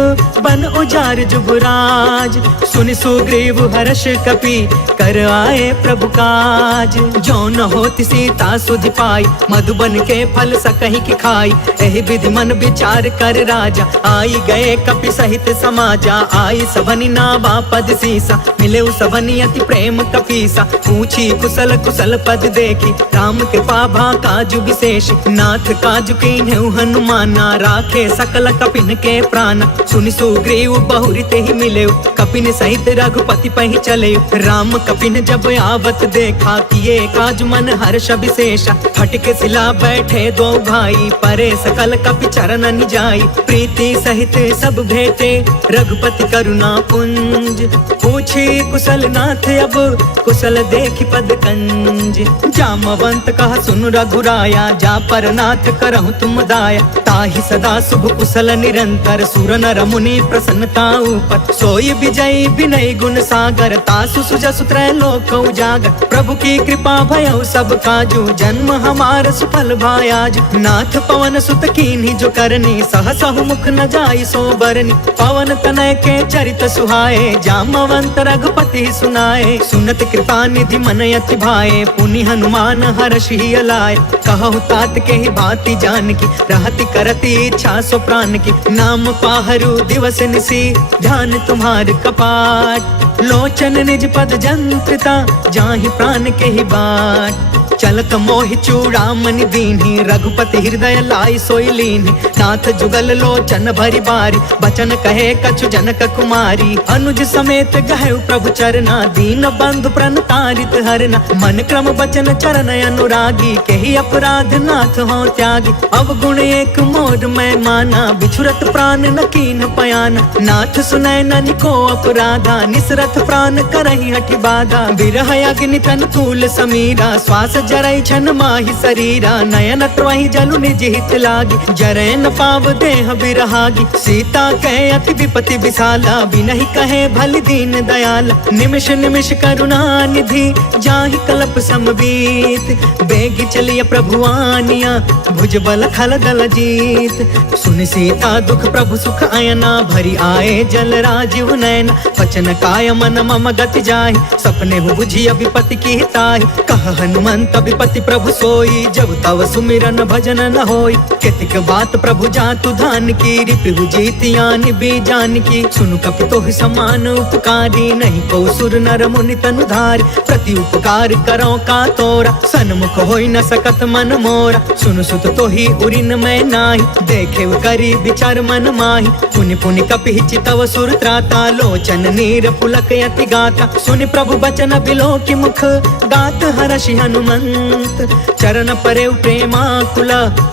बन उजार जुगराज। सुनि सुग्रीव हर्ष कपि, कर आए प्रभु काज। जो न होति सीता सुधि पाई, मधुबन के फल सकहि की खाई। एहि विधि मन विचार कर राजा, आई गए कपि सहित समाजा। आई सबनि नावा पद सीसा, मिले सबनि अति प्रेम कपीसा। पूछी कुशल कुशल पद देखी, राम के पाभा काजु विशेष। नाथ काजु कीन्हु हनुमाना, राखे सकल कपिन के प्राण। सुनि सुग्रीव बहुरी ते ही मिले, कपिन सहित रघुपति पहि चले। राम कपिन जब आवत देखा, किए काज मन हर्ष विशेषा। फटके सिला बैठे दो भाई, परे सकल कपि चरण जाई। प्रीति सहित सब भेटे, रघुपति करुणा पुंज। पूछी कुशल नाथ अब, कुशल देखि पद कंज। जामवंत कहा सुन रघुराया, जा पर नाथ करहु तुम दाया। ताहि सदा शुभ कुशल निरंतर, सुर नर मुनि प्रसन्नता ऊपर। सोई विजयी विनय गुण सागर, तासु सुजसु त्रैलोक उजागर। प्रभु की कृपा भयउ सब काजू, जन्म हमार सुफल भायाज। नाथ पवन सुत कीन्ही जो करनी, सहसहु मुख न जाई सो बरनी। पवन तनय के चरित सुहाए, जामवंत रघुपति सुनाए। सुनत कृपा निधि मन अति भाए, पुनि हनुमान हर्षि अलाए। कहु तात के ही भांति जानकी, रहति करति इच्छा सो प्राण की। नाम पाहरु दिवस निसी, ध्यान तुम्हार कपाट। लोचन निज पद जंत्रिता, जाहि प्राण के ही बाट। चलत मोहि चूड़ामणि दीन्ही, रघुपति हृदय लाई सोई लीन्ही। नाथ जुगल लोचन भरि बारी, बचन कहे कछु जनक कुमारी। अनुज समेत गहु प्रभु चरना, दीन बंधु प्रणतारित हरना। मन क्रम बचन चरण अनुरागी, केहि अपराध नाथ हो त्यागी। अवगुण एक मोर मैं माना, बिछुरत प्राण न कीन पयाना। नाथ सुनय ननि को अपराधा, निसरथ प्राण करहि हठि बाधा। बिरह अग्नि तन तूल समीरा, श्वास जरई छन माहि शरीरा। नयन त्वहि जलु निज हित लागी, जरै न पाव देह बिरहागी। सीता कहे अति विपति विशाला, बिनहि कहे भलि दीन दयाला। निमिष निमिष करुणा निधि, जाहि कल्प समबीत। बेगी चलिय प्रभु आनिया, भुज बल खल दल जीत। सुनि सीता दुख प्रभु सुख अयना, भरी आए जल राजीव नयन। वचन काय मन मम गति जाहि, सपने हु बुझिय विपति की ताहि। कह हनुमंत विपति प्रभु सोई, जब तव सुमिरन भजन न होई। केतिक बात प्रभु जातु धान की, रिपु जीतियानि बीजान की। सुनु कपि तोहि समान उपकारी, नहीं को सुर नर मुनि तनु धारी। प्रति उपकार करो का तोरा, सन्मुख होई न सकत मन मोरा। सुनु सुत तोहि उरिन मैं नाही, देखे करी विचार मन माही। पुनि पुनि कपि चितव सुर त्राता, लोचन नीर पुलक यति गाता। सुनि प्रभु बचन बिलो की मुख, गात हर्षि हनुमंत संत। चरण परे प्रेमाकुल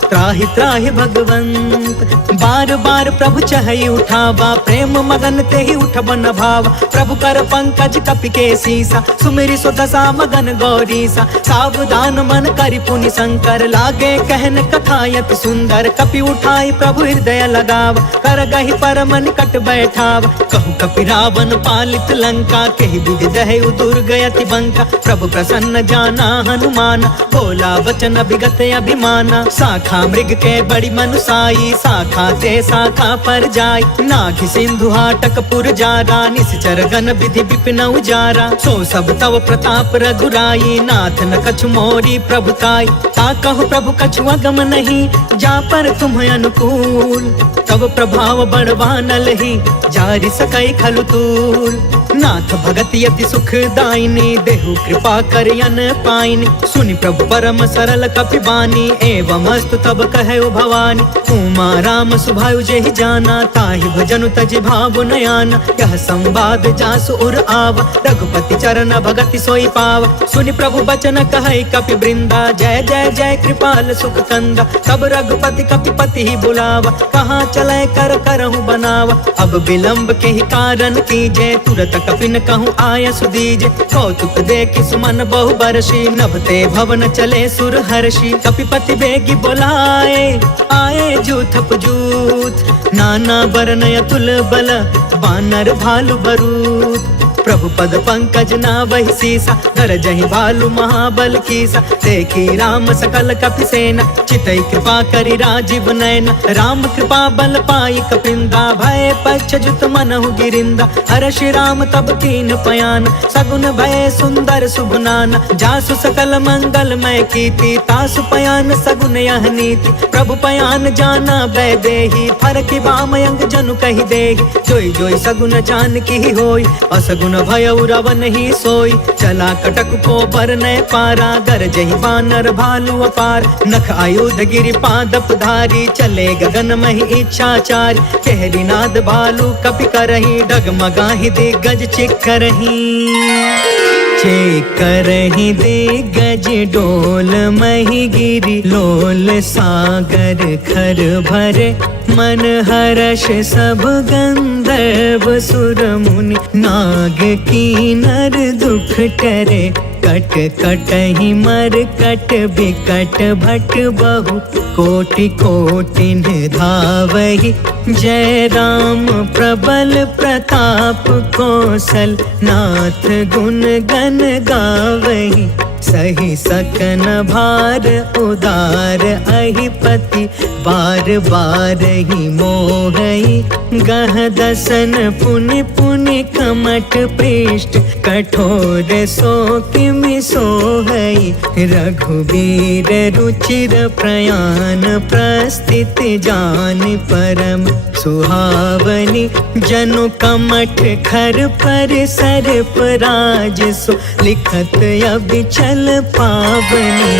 त्राहि त्राहि भगवंत। बार बार प्रभु चहई उठावा प्रेम मगन ते ही उठ बन भावा। प्रभु कर पंकज कपि के सीसा सुमिरि सो दशा मगन गौरीसा। सावधान मन करि पुनि शंकर लागे कहन कथायत सुंदर। कपि उठाई प्रभु हृदय लगाव कर गही परम निकट बैठाव। कहु कपि रावण पालित लंका केहि विधि दहु दुर्गयति बंका। प्रभु प्रसन्न जाना हनुमान बोला वचन विगत अभिमाना। शाखा मृग के बड़ी मनुसाई शाखा ते शाखा पर जाय। नाघि सिंधु हाटक पुर जारा निश्चर गण विधि विपिन उजारा। सो सब तव प्रताप रघुराई नाथ न कछु मोरी प्रभुताई। ता कहु प्रभु कछु अगम नहीं जा पर तुम अनुकूल। तब प्रभाव बड़वानल ही जारि सकई खलु तूल। नाथ भगत यति सुख दायिनी देहु कृपा करयन पाइनी। सुनि प्रभु परम सरल कपि बानी एवं अस्तु तब कहु भवानी। उमा राम सुभायु जेहि जाना ताहि भजनु तजि भाव नयाना। यह संवाद जासु उर आवा रघुपति चरण भगति सोई पावा। सुनि प्रभु बचन कहै कपि वृंदा जय जय जय कृपाल सुख कंदा। तब रघुपति कपिपति ही बुलावा कहाँ चले कर करहु बनावा। अब विलंब के ही कारण कीजे तुरत कपिन कहूँ आय सुदीजे। कौतुक देखि सुमन बहु बरसी नभते भवन चले सुर हर्षि। कपिपति बेगी बोलाए आए जूथप जूथ नाना बरन अतुल बल बानर भालु बरूद। प्रभु पद पंकज नावहि सीसा गरजहि भालु महाबल कीसा। देखी राम सकल कपि सेना चितई कृपा करि राजीव नयन। राम कृपा बल पाई कपिंदा भय पक्ष जुत मनहु गिरिंदा। हर्षि राम तब कीन पयान सगुन भय सुंदर शुभनान। जासु सकल मंगलमय कीर्ति तासु पयान सगुन यह नीति। प्रभु पयान जाना भय देहि फरकि बामयंग जनु कहि देहि। जोई जोई सगुन जान की होई असगुन भय रावण ही सोई। चला कटक को पर न पारा गरजहि बानर भालु अपार। नख आयुध गिरि पादप धारी चले गगन महि इच्छाचारी। कहरी नाद भालु कपि करही डगमगाहि दिग्गज चिक्करही। चेकरहि दिग्गज डोल महि गिरि लोल सागर खर भरे। मन हर्ष सब गंधर्व सुर मुनि नाग कीनर दुख टरे। कट कटहि मर कट बिकट भट बहु कोटि कोटिन धावहि। जय राम प्रबल प्रताप कौशल नाथ गुण गण गावहि। सही सकन भार उदार अहिपति बार बार ही मोहई। गह दसन पुनि पुनि कमट पृष्ठ कठोर सो किमि सोहई। रघुवीर रुचिर प्रयाण प्रस्थिति जान परम सुहावनी। जनु कमठ खर पर सर्प राज सो लिखत अबिचल पावनी।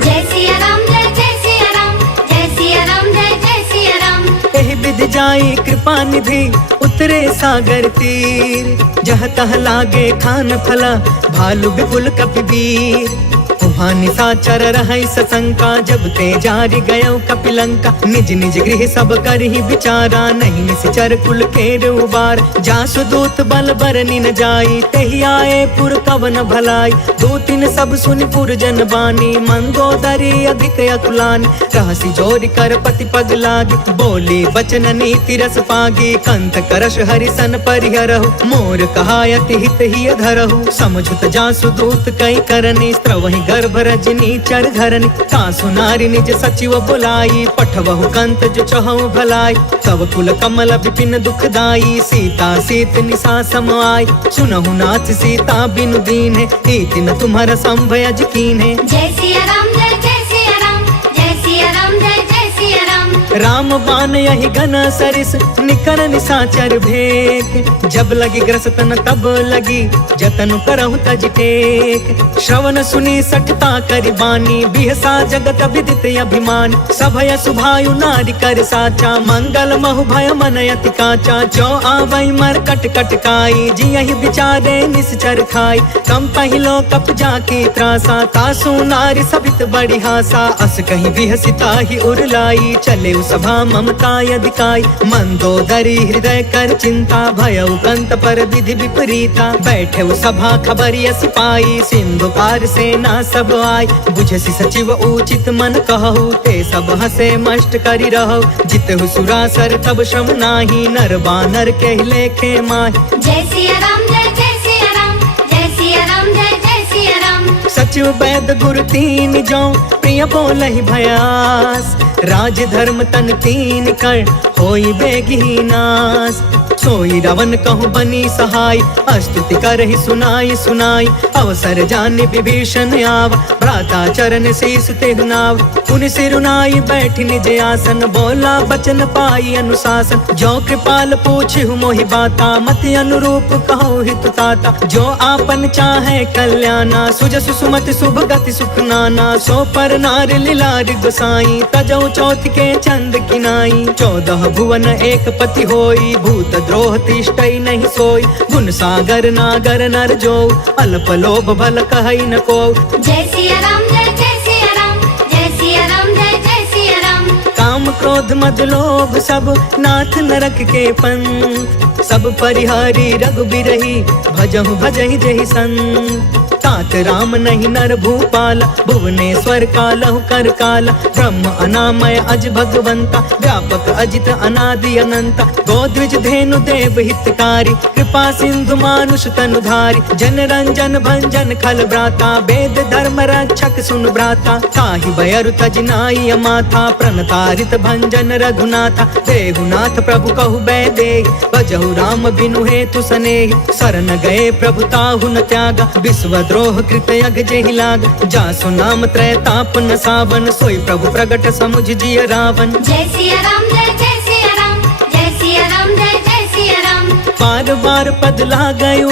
जय सिया राम जय सिया राम जय सिया राम जय सिया राम। एहि विधि जाई कृपा निधि उतरे सागर तीर। जह तह लागे खान फला भालु विपुल कपिवीर। वहाँ निशाचर रहै सशंका जब ते जारि गयो कपिलंका। निज निज गृह सब करहि विचारा नहीं निश्चर कुल केर उबार। जासु दूत बल बरनि न जाई तेहि आए पुर कवन भलाई। दूतिन सब सुनि पुर जन बानी मंदोदरी अधिक अकुलानी। रहसी जोरि कर पति पग लागी बोली वचन नीति रस पागी। कंत करश हरिसन परिहरहु मोर कहायति हित ही धरहु। समझुत जासु दूत कई करनी स्त्रवहि गर्भ रजनी चर घरनी। तासु नारी निज सचिव बुलाई पठवहु कंत जो चहु भलाई। तब कुल कमल विपिन दुखदाई सीता सीत निशा सम आई। सुनहु नाथ सीता बिनु दीन्हे इति न तुम्हारा संभयज कीन्हे। जय सिया राम जय सिया राम जय सिया राम जय सिया राम। राम बाण यही घन सरिस निकर निशाचर भेक। जब लगी ग्रसतन तब लगी जतन करहु तज टेक। श्रवण सुनी सठता करि बानी बिहसा जगत विदित अभिमान। सभय सुभायु नारी कर साचा मंगल महु भय मन अति काचा। जो आवई मर कट कट काई जियहि विचारे निश्चर खाई। कम पहिलो कप जाकी त्रासा तासु नारी सबित बड़ी हासा। अस कहीं बिहसिता ही उरलाई चले सभा ममता यदिकाई। मंदोदरी हृदय कर चिंता भयउ कंत पर विधि विपरीता। बैठे सभा खबरिय सिपाही सिंधु पार सेना सब आई। बुझसी सचिव उचित मन कहु ते सब हसे मष्ट करी रहो। जितहु सुरासर तब श्रम नाही नर बानर के लेखे माही। जय सिया राम जय जय सिया राम जय सिया राम जय जय सिया राम। सचिव वैद गुरु तीन जो प्रिय बोलहि भयास। राज धर्म तन तीन कर होई बेगी नास। सोई रावण कहूँ बनी सहाय स्तुति करहि सुनाई सुनाई। अवसर जाने विभीषण आव भ्राता चरण शीस तेहु नाव। पुनि सिरुनाई बैठ निज आसन बोला बचन पाई अनुशासन। जो कृपाल पूछहु मोहि बाता मति अनुरूप कहु हितु ताता। जो आपन चाहे कल्याणा सुजसु सुमति शुभ गति सुख नाना। सो पर नार लीलार गोसाई तजौ चौथ के चंद किनाई। 14 भुवन एक पति होई भूत द्रोह तिष्ठई नहीं सोई। गुण सागर नागर नर जो अल्प लोभ भल कहई न को। जय सिया राम जय जय सिया राम जय सिया राम जय जय सिया राम। काम क्रोध मद लोभ सब नाथ नरक के पंथ। सब परिहारी रघुबीरहि भजहु भजहि जहि संत। तात राम नहीं नर भूपाला भुवनेश्वर कालहु कर काला। ब्रह्म अनामय अज भगवंता व्यापक अजित अनादि अनंता। गोद्विज धेनु देव हितकारी कृपा सिंधु मानुष तनुधारी। जन रंजन भंजन खल ब्राता वेद धर्म रक्षक सुन ब्राता। ताहि बयरु तज नाई अमाथा प्रणतारित भंजन रघुनाथा। देहुनाथ प्रभु कहु बैदे भजहु राम बिनु हेतु सनेहि। शरण गए प्रभु ताहु न त्यागा विश्व द्रोह कृत यग जेहि लाग। जासु नाम त्रय ताप न सावन सोई प्रभु प्रगट समुझ जिय रावण। जय सिया राम जय जय सिया राम जय सिया राम जय जय सिया राम। बार बार पद लागयु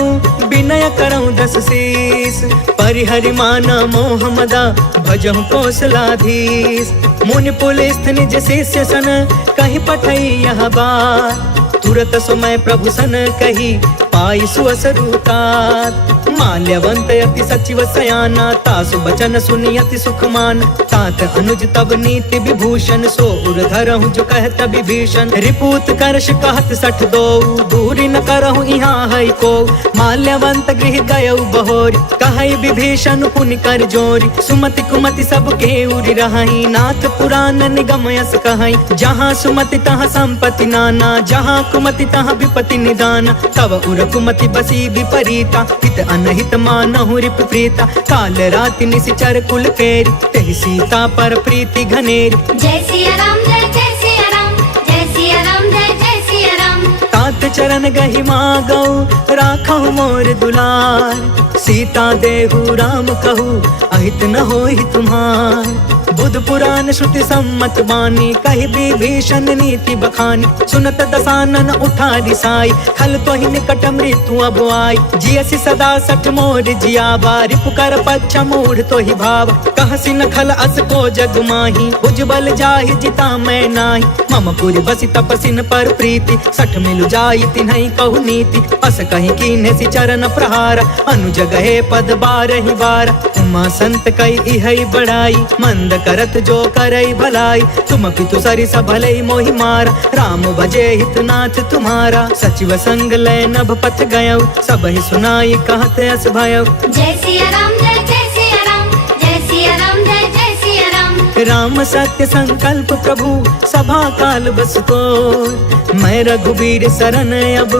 विनय करऊं 10 शीस। परिहरि माना मोह मदा भजहु कौशलाधीश। मुनि पुलिस निज शिष्य सन कहीं पठई यह बात। तुरत समय प्रभु सन कही पाई सुअसरुतात। माल्यवंत अति सचिव सयाना तासु बचन सुनि अति सुखमान। तात अनुज तब नीति विभूषण सो उर धरहु जो कहत विभीषण। रिपूत करश कहत 62 दूरी न करहु यहाँ है को। माल्यवंत गृह गयउ बहोरी कहई विभीषण पुनि कर जोरी। सुमति कुमति सब के उरि रहई नाथ पुराण निगम यस कहई। जहाँ सुमति तहाँ संपत्ति नाना जहाँ कुमति तहाँ विपत्ति निदान। तब उर कुमति बसी विपरीता हित अनहित मानहु रिप प्रीता। काल राति निशिचर कुल केरी तेहि सीता पर प्रीति घनेरी। जय सिया राम जय जय सिया राम जय सिया राम जय जय सिया राम। तात चरण गहि मागौ राखहु मोर दुलार। सीता देहु राम कहू अहित न होहि तुम्हार। बुध पुराण श्रुति सम्मत बानी कहि विभीषण नीति बखानी। सुनत दसानन उठा रिसाई खल तो ही निकट मृत्यु अब आई। जियसि सदा सठ मोर जियावा रिपुकर पच्छ मूढ़ तो ही भाव। कहसि न खल अस को जग माही उज्जवल जाहि जिता मैं नाही। मम पुर बसि तपसिन पर प्रीति सठ मिलु जाई तिन्हई कहु नीति। अस कहीं कीन्हे सि चरण प्रहार अनुज गहे पद बारहि बार। उमा संत कई इहई बढ़ाई मंद करत जो करई भलाई। तुम पितु सरिस भलई मोहि मारा राम भजे हितनाथ तुम्हारा। सचिव संग लय नभ पथ गयौ सबहि सुनाई कहत अस भयौ। जय सिया राम जय जय सिया राम जय सिया राम जय जय सिया राम। राम सत्य संकल्प प्रभु सभा काल बस तोर। मैं रघुबीर शरण अब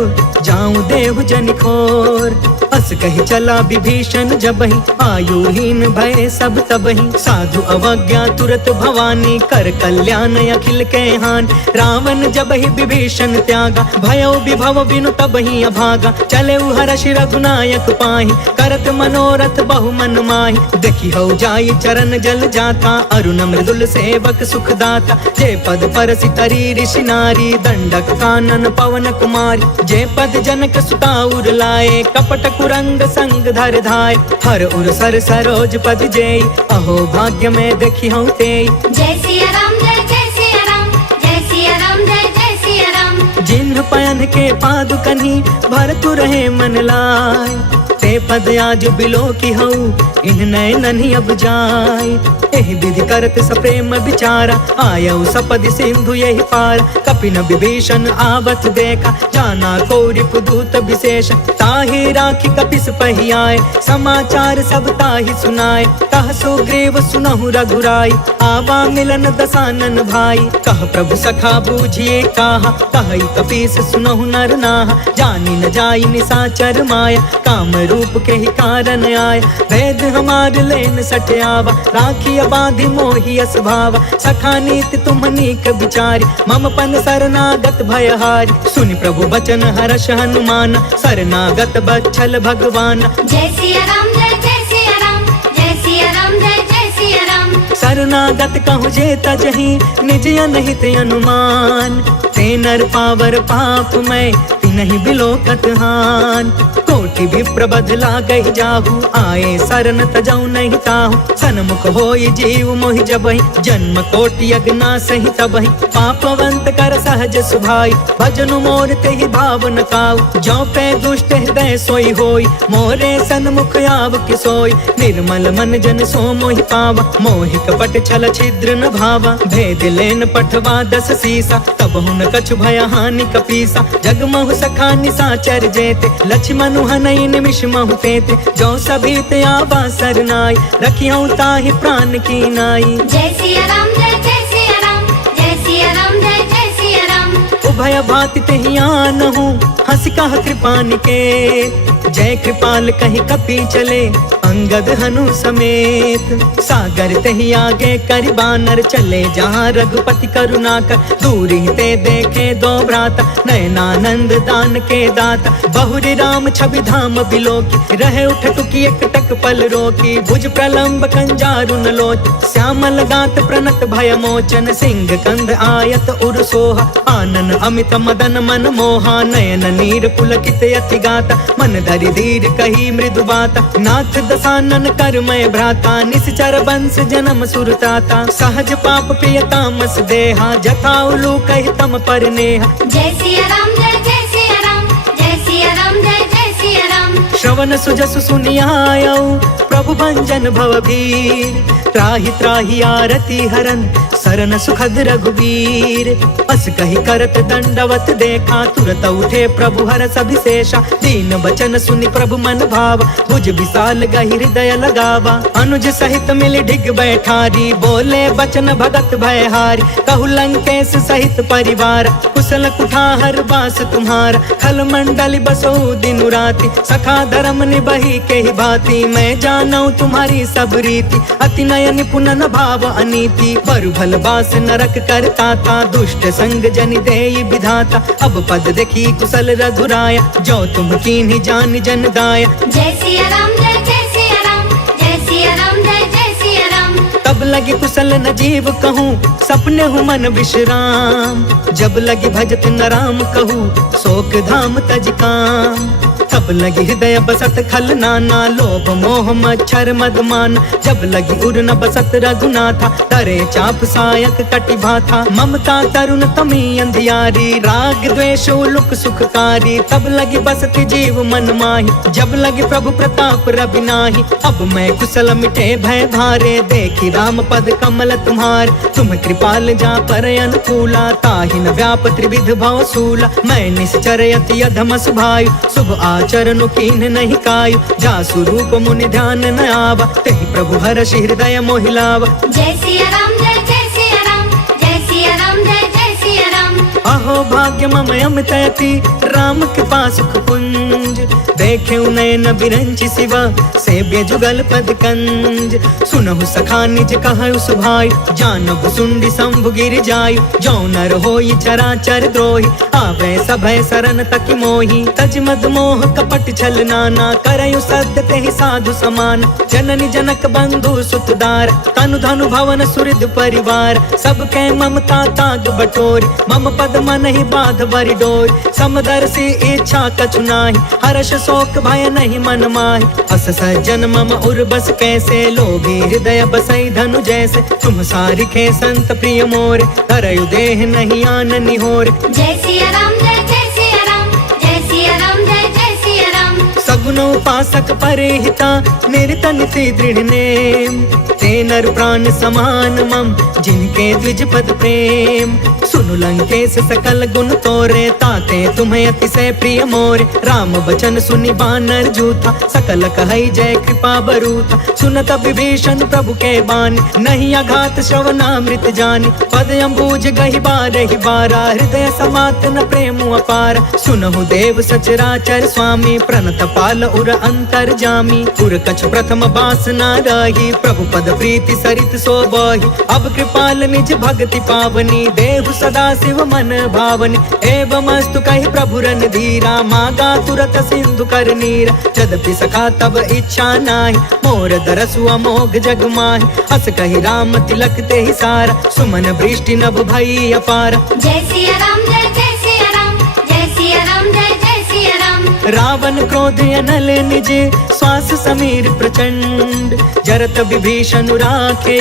जाऊं देव जन खोर। अस कहि चला विभीषण जबहि आयुहीन भय सब तबहि। साधु अवज्ञा तुरत भवानी कर कल्याण अखिल के हान। रावण जबहि विभीषण त्यागा भयो विभव बिनु तबहि अभागा। चले हर्ष रघुनायक पाहि करत मनोरथ बहु मन माहि। देखि हो जाई चरण जल जाता अरुण शार्दुल सेवक सुखदाता, जय पद परसि तरी ऋषि नारी, दंडक कानन पवन कुमारी, जय पद जनक सुता उर लाए, कपट कुरंग संग धर धाय, हर उर सर सरोज पद जेई, अहो भाग्य में देखी हूँ तेई। जय सिया राम जय सिया राम, जय सिया राम जय सिया राम। जिन्ह पयन के पादुकनी भरतु रहे मन लाय, ते पद आज बिलो की हऊ इन नयन ही अब जाय। एहि विधि करत सप्रेम विचारा, आयऊ सपदि सिंधु यही पार, कपिन विभीषण आवत देखा, जाना कौरिप दूत विशेष, ताहि राखी कपिस पहियाए, समाचार सब ताहि सुनाए, कह सुग्रीव सुनहु रघुराई, आवा मिलन दसानन भाई, कह प्रभु सखा बूझिए काहा, कहि कपीस सुनहु नर नाहा, जानी न जाई निसाचर माया, काम रूप के ही कारण आय, वेद हमार लेन सठयावा, राखी बाधि मोहि अस भावा, सखा नीति तुम नीक विचारी, मम पन शरणागत भयहारी, सुनि प्रभु बचन हर्ष हनुमान, शरणागत बच्छल भगवान। जय सिया राम जय सिया राम, जय सिया राम जय सिया राम। शरणागत कहु जे तजहि निज अनहित अनुमान, ते नर पावर पाप मैं नहीं बिलोकत हान, कोटि विप्र बदला गई जाहू, आए शरण तजऊ नहीं ताहू, सन्मुख होई जीव मोहि जबहि, जन्म कोटि अग्ना सही तबहि, पापवंत कर सहज सुभाई, भजनु मोर तेहि भाव न काऊ, जो पे दुष्ट हृदय सोई होई, मोरे सन्मुख आव किसोई, निर्मल मन जन सो मोहि पावा, मोहि कपट छल छिद्र न भावा, भेद लेन पठवा दस सीसा, तब हुन कछु भय हानि कपीसा, जगमहु सखा निसाचर जेते, लक्ष्मण हनई निमिष महु तेते, जो सभी ते आवा सरनाई, रखियौ ताहि प्राण की नाई। जय सिया राम जय सिया राम, जय सिया राम जय सिया राम। उभय भाति तेहि आनहु, हंस कह कृपा निकेत, जय कृपाल कहि कपि चले, अंगद हनु समेत, सागर तेहि आगे करि बानर चले, जहाँ रघुपति करुणा कर, दूरी ते देखे दो भ्राता, नयनानंद दान के दाता, बहुरी राम छवि धाम बिलोकी, रहे उठ टुकी एक टक पल रोकी, भुज प्रलंब कंजारुन लोच, श्यामल गात प्रणत भय मोचन, सिंह कंध आयत उर सोहा, आनन अमित मदन मन मोहा, नयन नीर पुलकित अति गाता, मन धरि धीर कही मृदु बाता, नाथ दसानन कर मैं भ्राता, निश्चर वंश जन्म सुरताता, सहज पाप प्रिय तामस देहा, जथा उलू कहि तम पर नेहा। जय सिया राम जय सिया राम, जय सिया राम जय सिया राम। श्रवण सुजसु सुनियायऊ प्रभु भंजन भवभीर, त्राहि त्राहि आरती हरन सरन सुखद रघुवीर, अस कहि करत दंडवत देखा, तुरत उठे प्रभु हरष अभिषेषा, दीन बचन सुनि प्रभु मन भावा, भुज विशाल गहि हृदय लगावा, अनुज सहित मिल ढिग बैठारी, बोले बचन भगत भयहारी, कहु लंकेश सहित परिवार, कुशल कुठार बास तुम्हारा, खल मंडल बसो दिन राति, सखा धर्म निबही के ही भांति, मैं जानऊ तुम्हारी सब रीति, अति नय निपुण न भाव अनीति, बरु भल बास नरक करता था, दुष्ट संग जनि देई विधाता, अब पद देखी कुशल रघुराया, जो तुम कीन्ही जान जन दाया। जय सिया राम जय सिया राम, जय सिया राम जय सिया राम। तब लगी कुशल न जीव कहूँ, सपने हूँ मन विश्राम, जब लगी भजत न राम कहूँ, शोक धाम तज काम, तब लगी हृदय बसत खल नाना, लोभ मोह मच्छर मदमान, जब लगी उर न बसत रघुनाथा, तरे चाप सायक कटि भाथा, ममता तरुण तमी अंधियारी, राग द्वेष उलुक सुखकारी, तब लगी बसत जीव मन माही, जब लगी प्रभु प्रताप रवि नाही, अब मैं कुशल मिटे भय भारे, देखी राम पद कमल तुम्हार, तुम कृपाल जा पर अनुकूला, ताहि न व्याप त्रिविध भव सूला, मैं निश्चर यति अधम सुभायु, शुभ आचरण कीन्ह नहीं कायु, जासु रूप मुनि ध्यान न आवा, तेहि प्रभु हर्षि हृदय मोहिलावा। जय सिया राम जय सिया राम, जय सिया राम जय सिया राम। अहो भाग्य मम अमितयति राम कृपा सुख पुंज। देखे नयन बिरंचि शिवा सेव्य जुगल पद कंज। सुनहु सखा निज कहु सुभाई जानब सुंडी शंभु गिर जाय। जो नर होई चराचर द्रोही आवे सभय सरन तकि मोही। तज मद मोह कपट छल नाना करयु सद्य तेहि साधु समान। जननी जनक बंधु सुतदार तनु धनु भवन सुहृद परिवार। सबके ममता ताग बटोरी मम पद मन ही बाध बरि डोरी। समदर्शी इच्छा कछु नाही हर्ष शोक भय नहीं मन माहि। अस सज्जन मम उर्बस कैसे लोभी हृदय बसई धनु जैसे। तुम सारिखे संत प्रिय मोरे करयु देह नहीं आन निहोरे। जय सिया राम जय सिया राम जय सिया राम जय सिया राम। सगुन उपासक परिहिता निरत नीति दृढ़ नेम। ते नर प्राण समान मम जिनके द्विज पद प्रेम। सुनु लंकेश सकल गुण तोरे ताते तुम्हें अतिशय प्रिय मोरे। राम बचन सुनि बानर जूथा सकल कहई जय कृपा बरूथा। सुनत विभीषण प्रभु के बानी नहीं अघात श्रवणामृत जानी। पद अम्बुज गहि बारहि बारा हृदय समात न प्रेम अपार। सुनहु देव सचराचर स्वामी प्रणत पाल उर अंतर जामी। उर कछ प्रथम बास न रही प्रभु पद प्रीति सरित सोबहि। अब कृपाल निज भक्ति पावनी देहु सदा शिव मन भावनी। एवं अस्तु कहि प्रभु रन धीरा मागा तुरत सिंधु कर नीरा। यद्यपि सखा तब इच्छा नाही मोर दरसु अमोघ जग माहि। हस कहि राम तिलक तेहि सारा सुमन वृष्टि नभ भई अपार। जय सिया राम जय सिया राम जय सिया राम जय सिया राम। रावण क्रोध अनल निजे श्वास समीर प्रचंड। जरत विभीषण राखे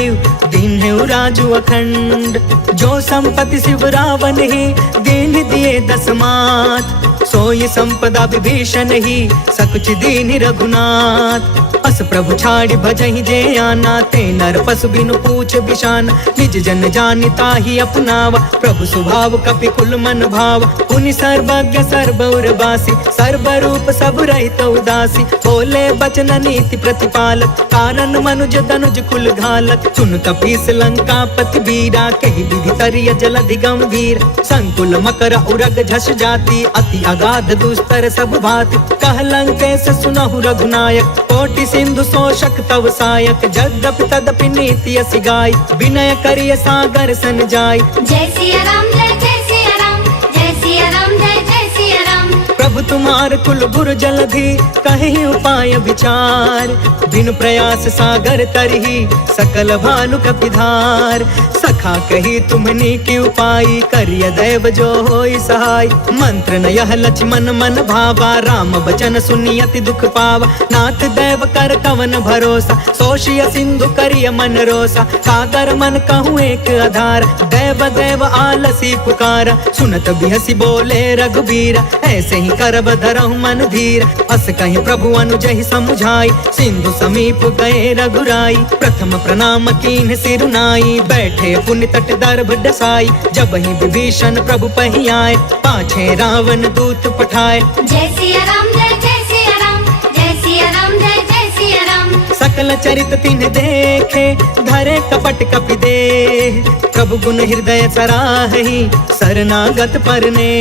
दीन्हु राजु अखंड। जो संपत्ति शिव रावण ही दीन दिए दस मात। सोई संपदा विभीषण ही सकुच दीन रघुनाथ। अस प्रभु छाड़ी भजहि जे आना ते नर पशु बिनु पूछ बिशान। निज जन जानिता ही अपनावा प्रभु स्वभाव कपि कुल मन भाव। पुनि सर्वज्ञ सर्वौर बासी सर्वरूप सब रहित उदासी। बोले बचन नीति प्रतिपालक कारण मनुज तनुज कुल घालक। सुन कपीस लंका पति बीरा कहि विधि तरिय जलधि गंभीर। संकुल मकर उरग झस जाति अति अगाध दुस्तर सब भाति। कह लंकेश सुनहु रघुनायक कोटि सिंधु शोषक तव सायक। जद्यपि तदपि नीति असि गाय विनय करिय सागर सन जाय। जय सिया राम जय सिया राम जय सिया राम जय सिया राम। प्रभु तुम्हार कुल गुरु जलधि कहि उपाय विचार। बिनु प्रयास सागर तरही सकल भानु कपिधार। सखा कही तुमनी की उपाय करिय दैव जो होई सहाय। मंत्र न यह लक्ष्मण मन भावा राम बचन सुनियति दुख पावा। नाथ दैव कर कवन भरोसा सोशिय सिंधु करिय मन रोसा। कागर मन कहूँ एक आधार दैव दैव आलसी पुकारा। सुनत बिहसी बोले रघुबीरा ऐसे ही करब धरहु मन धीर। अस कहीं प्रभु अनुजहि समुझाई सिंधु समीप गए रघुराई। प्रथम प्रणाम कीन्ह सिरुनाई बैठे पुण्य तट दर्भ डसाई। जब ही विभीषण प्रभु पहि आए पाछे रावण दूत पठाए। जय सिया राम जय सिया राम जय सिया राम जय सिया राम। सकल चरित तिन्ह देखे धरे कपट कपि देह। प्रभु गुण हृदय सराहि शरणागत परने।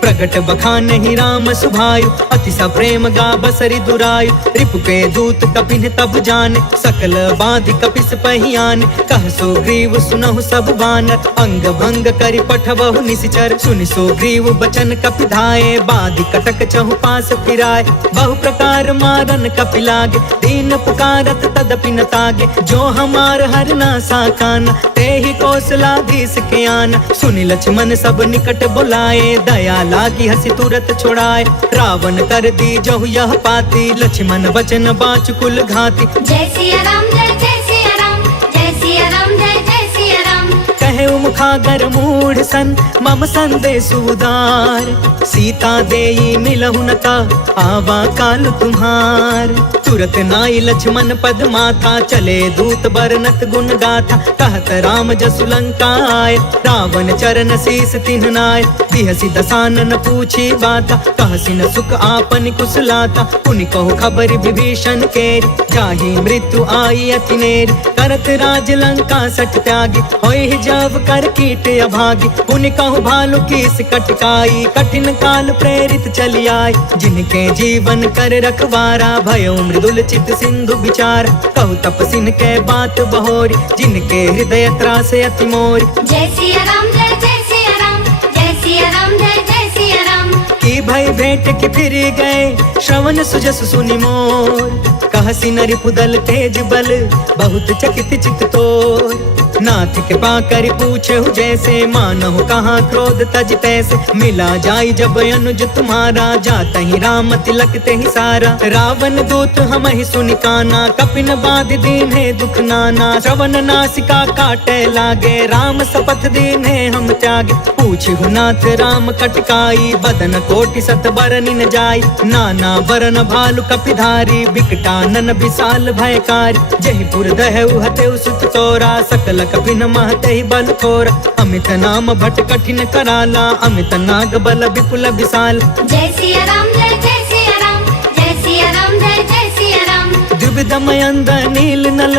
प्रगट बखानहि राम सुभायु अति सप्रेम गा बसरि दुरायु। रिपु के दूत कपिन तब जाने सकल बाधि कपिस पहियाने। कह सो ग्रीव सुनहु सब बानर अंग भंग करि पठबहु निशिचर। सुनि सो ग्रीव बचन कपि धाये बाधि कटक चहु पास फिराए। बहु प्रकार मारन कपि लागे दीन पुकारत तदपि न तागे। जो हमार हर ना साकाना तेहि कौशलाधीश के आना। सुनि लक्ष्मण सब निकट बुलाए दया लागी हसी तुरत छोड़ाए। रावण कर दी जहु यह पाती लक्ष्मण वचन बाच कुल घाती। जय सिया राम जय सिया राम जय सिया राम जय सिया राम। कहे मुखागर मूढ़ सन मम संदेश उदार। सीता देई मिलहु न ता आवा काल तुम्हार। तुरत नाई लक्ष्मण पद माथा चले दूत बरनत गुण गाथा। कहत राम जसु लंका आए रावण चरण शीस तिन्ह नाय। बिहसी दसानन पूछी बाता कहसी न सुख आपन कुशलाता। पुनि कहो खबर विभीषण केरी जाहि मृत्यु आई अति नेरी। करत राज लंका सठ त्यागी होई जब कर की मीट अभागी। पुण्य कहु भालु कीस कटकाई, कठिन काल प्रेरित चली आए। जिनके जीवन कर रखवारा, भयो मृदुल चित सिंधु विचार। कहु तपसिन के बात बहोरी, जिनके हृदय त्रास अति मोरी। जय सिया राम जय जय सिया राम, जय सिया राम जय जय सिया राम। की भय भेंट के फिर गए, श्रवण सुजस सुनि मोर। कहसी नरि पुदल तेज बल, बहुत चकित चित तोर। नाथ कृपा करि पूछहु जैसे, मानहु कहाँ क्रोध तज तैसे। मिला जाई जब अनुज तुम्हारा, जातहि राम तिलक तेहि सारा। रावण दूत हमहि सुनि काना, कपिन बाध दीन्हे दुख नाना। श्रवण नासिका काटे लागे, राम शपथ दीन्हे हम त्यागे। पूछहु नाथ राम कटकाई, बदन कोटि सत बरनि न जाई। नाना वरन भालु कपिधारी, बिकटानन विशाल भयकारी। जहि पुर दहु हतेउ सुत तोरा, सकल कपिन महते बल थोरा। अमित नाम भट कठिन कराला, अमित नाग बल विपुल विशाल। जय सिया राम जय जय सिया राम, जय सिया राम जय जय सिया राम। द्विविधमय अंध नील नल,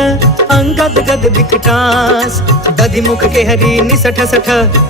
अंगद गद विकटास। दधि मुख के हरि निसठ सठ,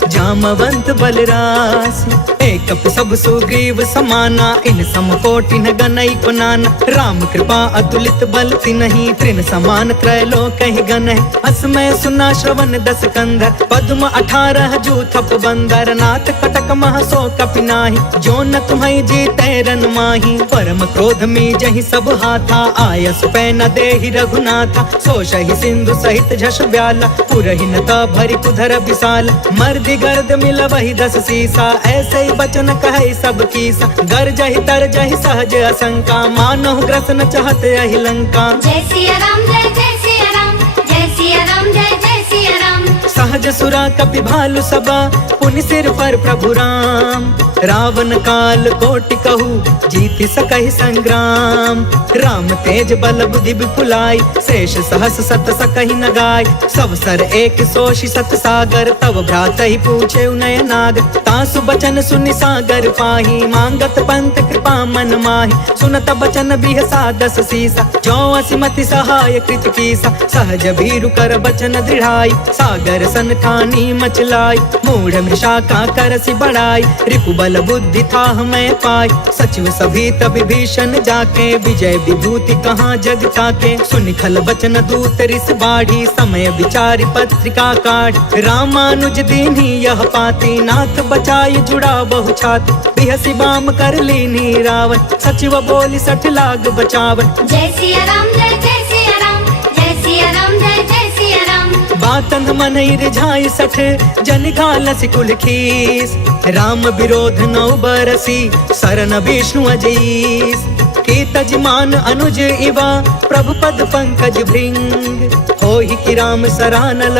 जामवंत बलरास। एक सब सुग्रीव समाना, इन सम कोटि न गनई को नाना। राम कृपा अतुलित बल तिन्हि, तृण समान त्रैलोक ही गनहि। असमय सुना श्रवण दस कंधर, पद्म 18 जूथप बंदर। नाथ कटक मह सो कपि नाही, जो न तुम्हि जीते रन माही। परम क्रोध में जहि सब हाथा, आयस पै न देहि रघुनाथा। सोषहि सिंधु सहित झस ब्याला, पुरहि न भरि कुधर विशाल। मर्दि गर्द मिलवहि 10 सीसा, ऐसे ही बचन कहे सब कीसा। गरजहि तरजहि सहज असंका, मानहु ग्रसन चहत यहि लंका। जय सिया राम जय जय सिया राम, जय सिया राम जय जय सिया राम। सहज सुरा कपि भालु सबा, पुनि सिर पर प्रभु राम। रावण काल कोटि कहू, जीति सकहि संग्राम। राम तेज बल बुद्धि विपुलाई, शेष सहस सत सकहि न गाय। सब सर एक सोषि सत सागर, तब भ्रात ही पूछे उनय नाग। तासु बचन सुनि सागर पाही, मांगत पंत कृपा मन माही। सुनत बचन बिहसा 10 सीसा, जो असिमति सहाय कृत कीसा। सहज भीरु कर बचन दृढ़ाई, सागर सन ठानी मचलाई। मूढ़ मृषा का करसि बढ़ाई, रिपु बल बुद्धि था मैं पाई। सचिव सभी तब भीषण जाके, विजय विभूति कहाँ जग ताके। सुनि खल बचन दूत रिस बाढ़ी, समय विचारि पत्रिका काढ़ी। रामानुज दीन्ही यह पाती, नाथ बचाई जुड़ा बहु छाती। बिहसी बाम कर लीनी रावण, सचिव बोली 60 लाग बचावन। जय सिया राम जय जय सिया राम, जय सिया राम जय जय सिया राम। बातंग मनहि रिझाई 60, जन घालसि कुल खीस। राम विरोध 9 बरसी, शरण विष्णु अजीस। की तजमान अनुज इवा, प्रभु पद पंकज भृंग। होहि कि राम सरानल,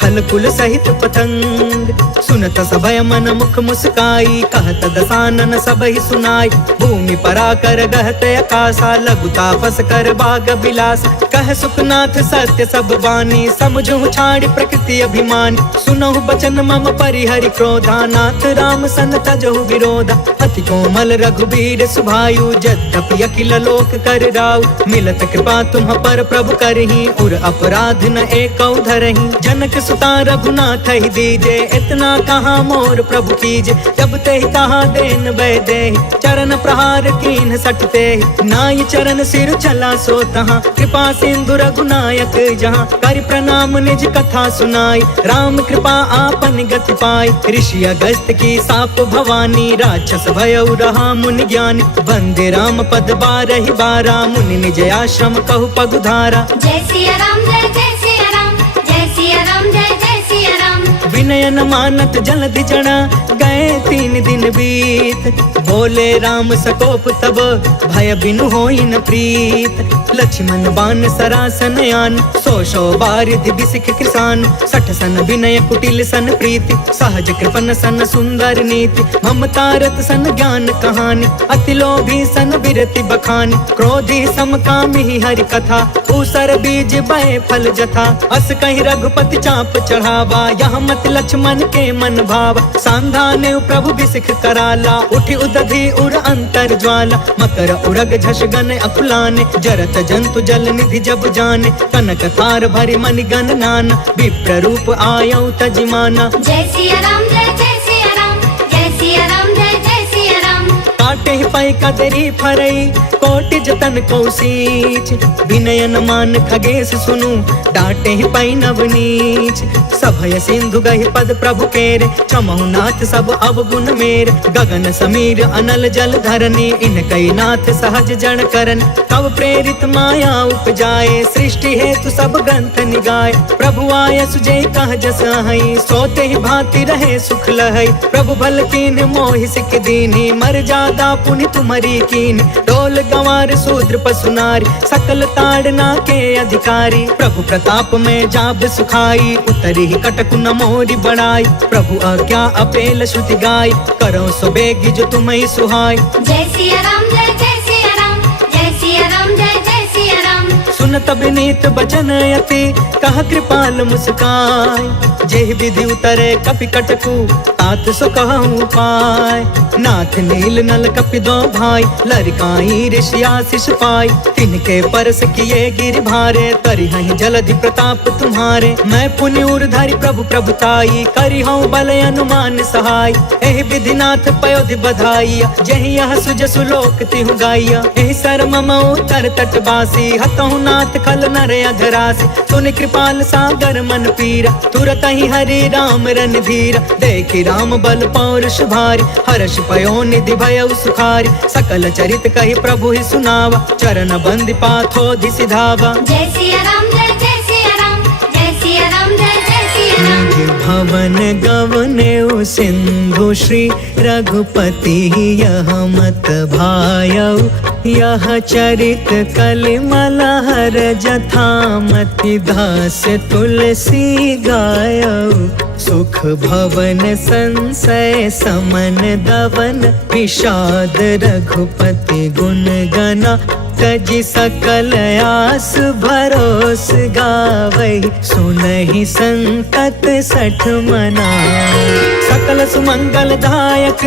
खल कुल सहित पतंग। सुनत सभय मन मुख मुस्काई, कहत दसानन सबहि सुनाई। भूमि पराकर गहत आकाशा, लघु तापस कर बाग बिलास। कह सुखनाथ सत्य सब बानी, समझु छाड़ी प्रकृति अभिमानी। सुनहु बचन मम परिहरि क्रोधा, नाथ राम सन तजहु विरोधा। अति कोमल रघुबीर सुभायु, यद्यपि अखिल लोक कर राउ। मिलत कृपा तुम पर प्रभु करही, उर अपराध न एकौ धरही। जनक सुता रघुनाथ ही दीजे, इतना कहाँ मोर प्रभु कीजे। जब ते कहा देन बै दे, चरण प्रहार कीन सटते। नाई चरण सिर चला सो तहाँ, कृपा सिंधु रघुनायक जहाँ। कर प्रणाम निज कथा सुनाई, राम कृपा आपन गति पाई। ऋषि अगस्त की साप भवानी, राक्षस भयउ रहा मुनि ज्ञानी। वंदे राम पद 12 बारा, मुनि निज आश्रम कहु पगुधारा। जय सिया राम जय जय सिया राम, जय सिया राम जय जय सिया राम। विनय न मानत जलधि जड़ा, गए 3 दिन बीत। बोले राम सकोप तब, भय बिनु होई न प्रीत। लक्ष्मण बाण सरासन आन, 100 बारिधि बिसिख कृसान। 60 सन विनय कुटिल सन प्रीति, सहज कृपन सन सुंदर नीति। ममता रत सन ज्ञान कहानी, अति लोभी सन बिरति बखानी। क्रोधी समकामी हरि कथा, ऊसर बीज बय फल जथा। अस कहि रघुपति चाप चढ़ावा, यहाँ मत लक्ष्मण के मन भाव, सांधा ने प्रभु बिसिख कराला, उठी उदधि उर अंतर ज्वाला, मकर उरग झष गन अकुलाने, जरत जंतु जल निधि जब जाने, कनक तार भरि मनि गण नाना, विप्र रूप आयौ तजिमाना। जय सिया राम जय सिया राम, जय सिया राम जय सिया राम। काटे ही पाई कदरी फरई, कोटि जतन कौशीच, विनयन मान खगेश सुनु, डांटे ही पाई नवनीच। सभय सिंधु गहि पद प्रभु केरे, चमहु नाथ सब अवगुण मेर, गगन समीर अनल जल धरनी, इन कई नाथ सहज जन करन, तब प्रेरित माया उपजाए, सृष्टि हेतु सब ग्रंथ निगाए, प्रभु आय सुजय कह जस हई, सोते ही भांति रहे सुख लहई, प्रभु भल कीन मोहि सिख दीनी, मर जादा पुनि तुमरी कीन, डोल गंवार शूद्र पशु नारी, सकल ताड़ना के अधिकारी, प्रभु प्रताप में जाब सुखाई, उतरी ही कटकु न मोरी बड़ाई, प्रभु आज्ञा अपेल श्रुति गाय, करो सो बेगी जो तुम्हें सुहाय। जय सिया राम जय सिया राम, जय सिया राम जय सिया राम। सुनत विनीत बचन यति, कह कृपाल मुस्काय, जेहि विधि उतरे कपि कटकु, तात सो कहूँ पाय, नाथ नील नल कपि दो भाई, लरिकाई ऋषि आशीष पाई, तिनके परस किए गिर भारे, तरि हहीं जलधि प्रताप तुम्हारे, मैं पुनि उर्धरि प्रभु प्रभुताई, करि हूँ बल अनुमान सहाय, एहि विधि नाथ पयोधि बधाइया, जेहि यह सुज सुलोक तिहु गाइया, एहि सर मम उतर तट बासी, हतहु नाथ खल नर अधरासी, सुनि कृपाल सागर मन पीरा, तुरत ही हरि राम रणधीरा, देखि राम बल पौरुष भारी, हर्ष पयो निधि भयउ सुखारी, सकल चरित कहि प्रभु ही सुनावा, चरण बंदि पाथोधि सिधावा। जय सिया राम जय सिया राम, जय सिया राम जय सिया राम। भवन गवनेउ सिंधु श्री रघुपति, यह मत भायउ, यह चरित कलिमल हर जथामति, दास तुलसी गायउ, सुख भवन संशय समन दवन, विषाद रघुपति गुण गना, तजि सकल आस भरोस गावै, सुनहि संतत सठ मना, सकल सुमंगल दायक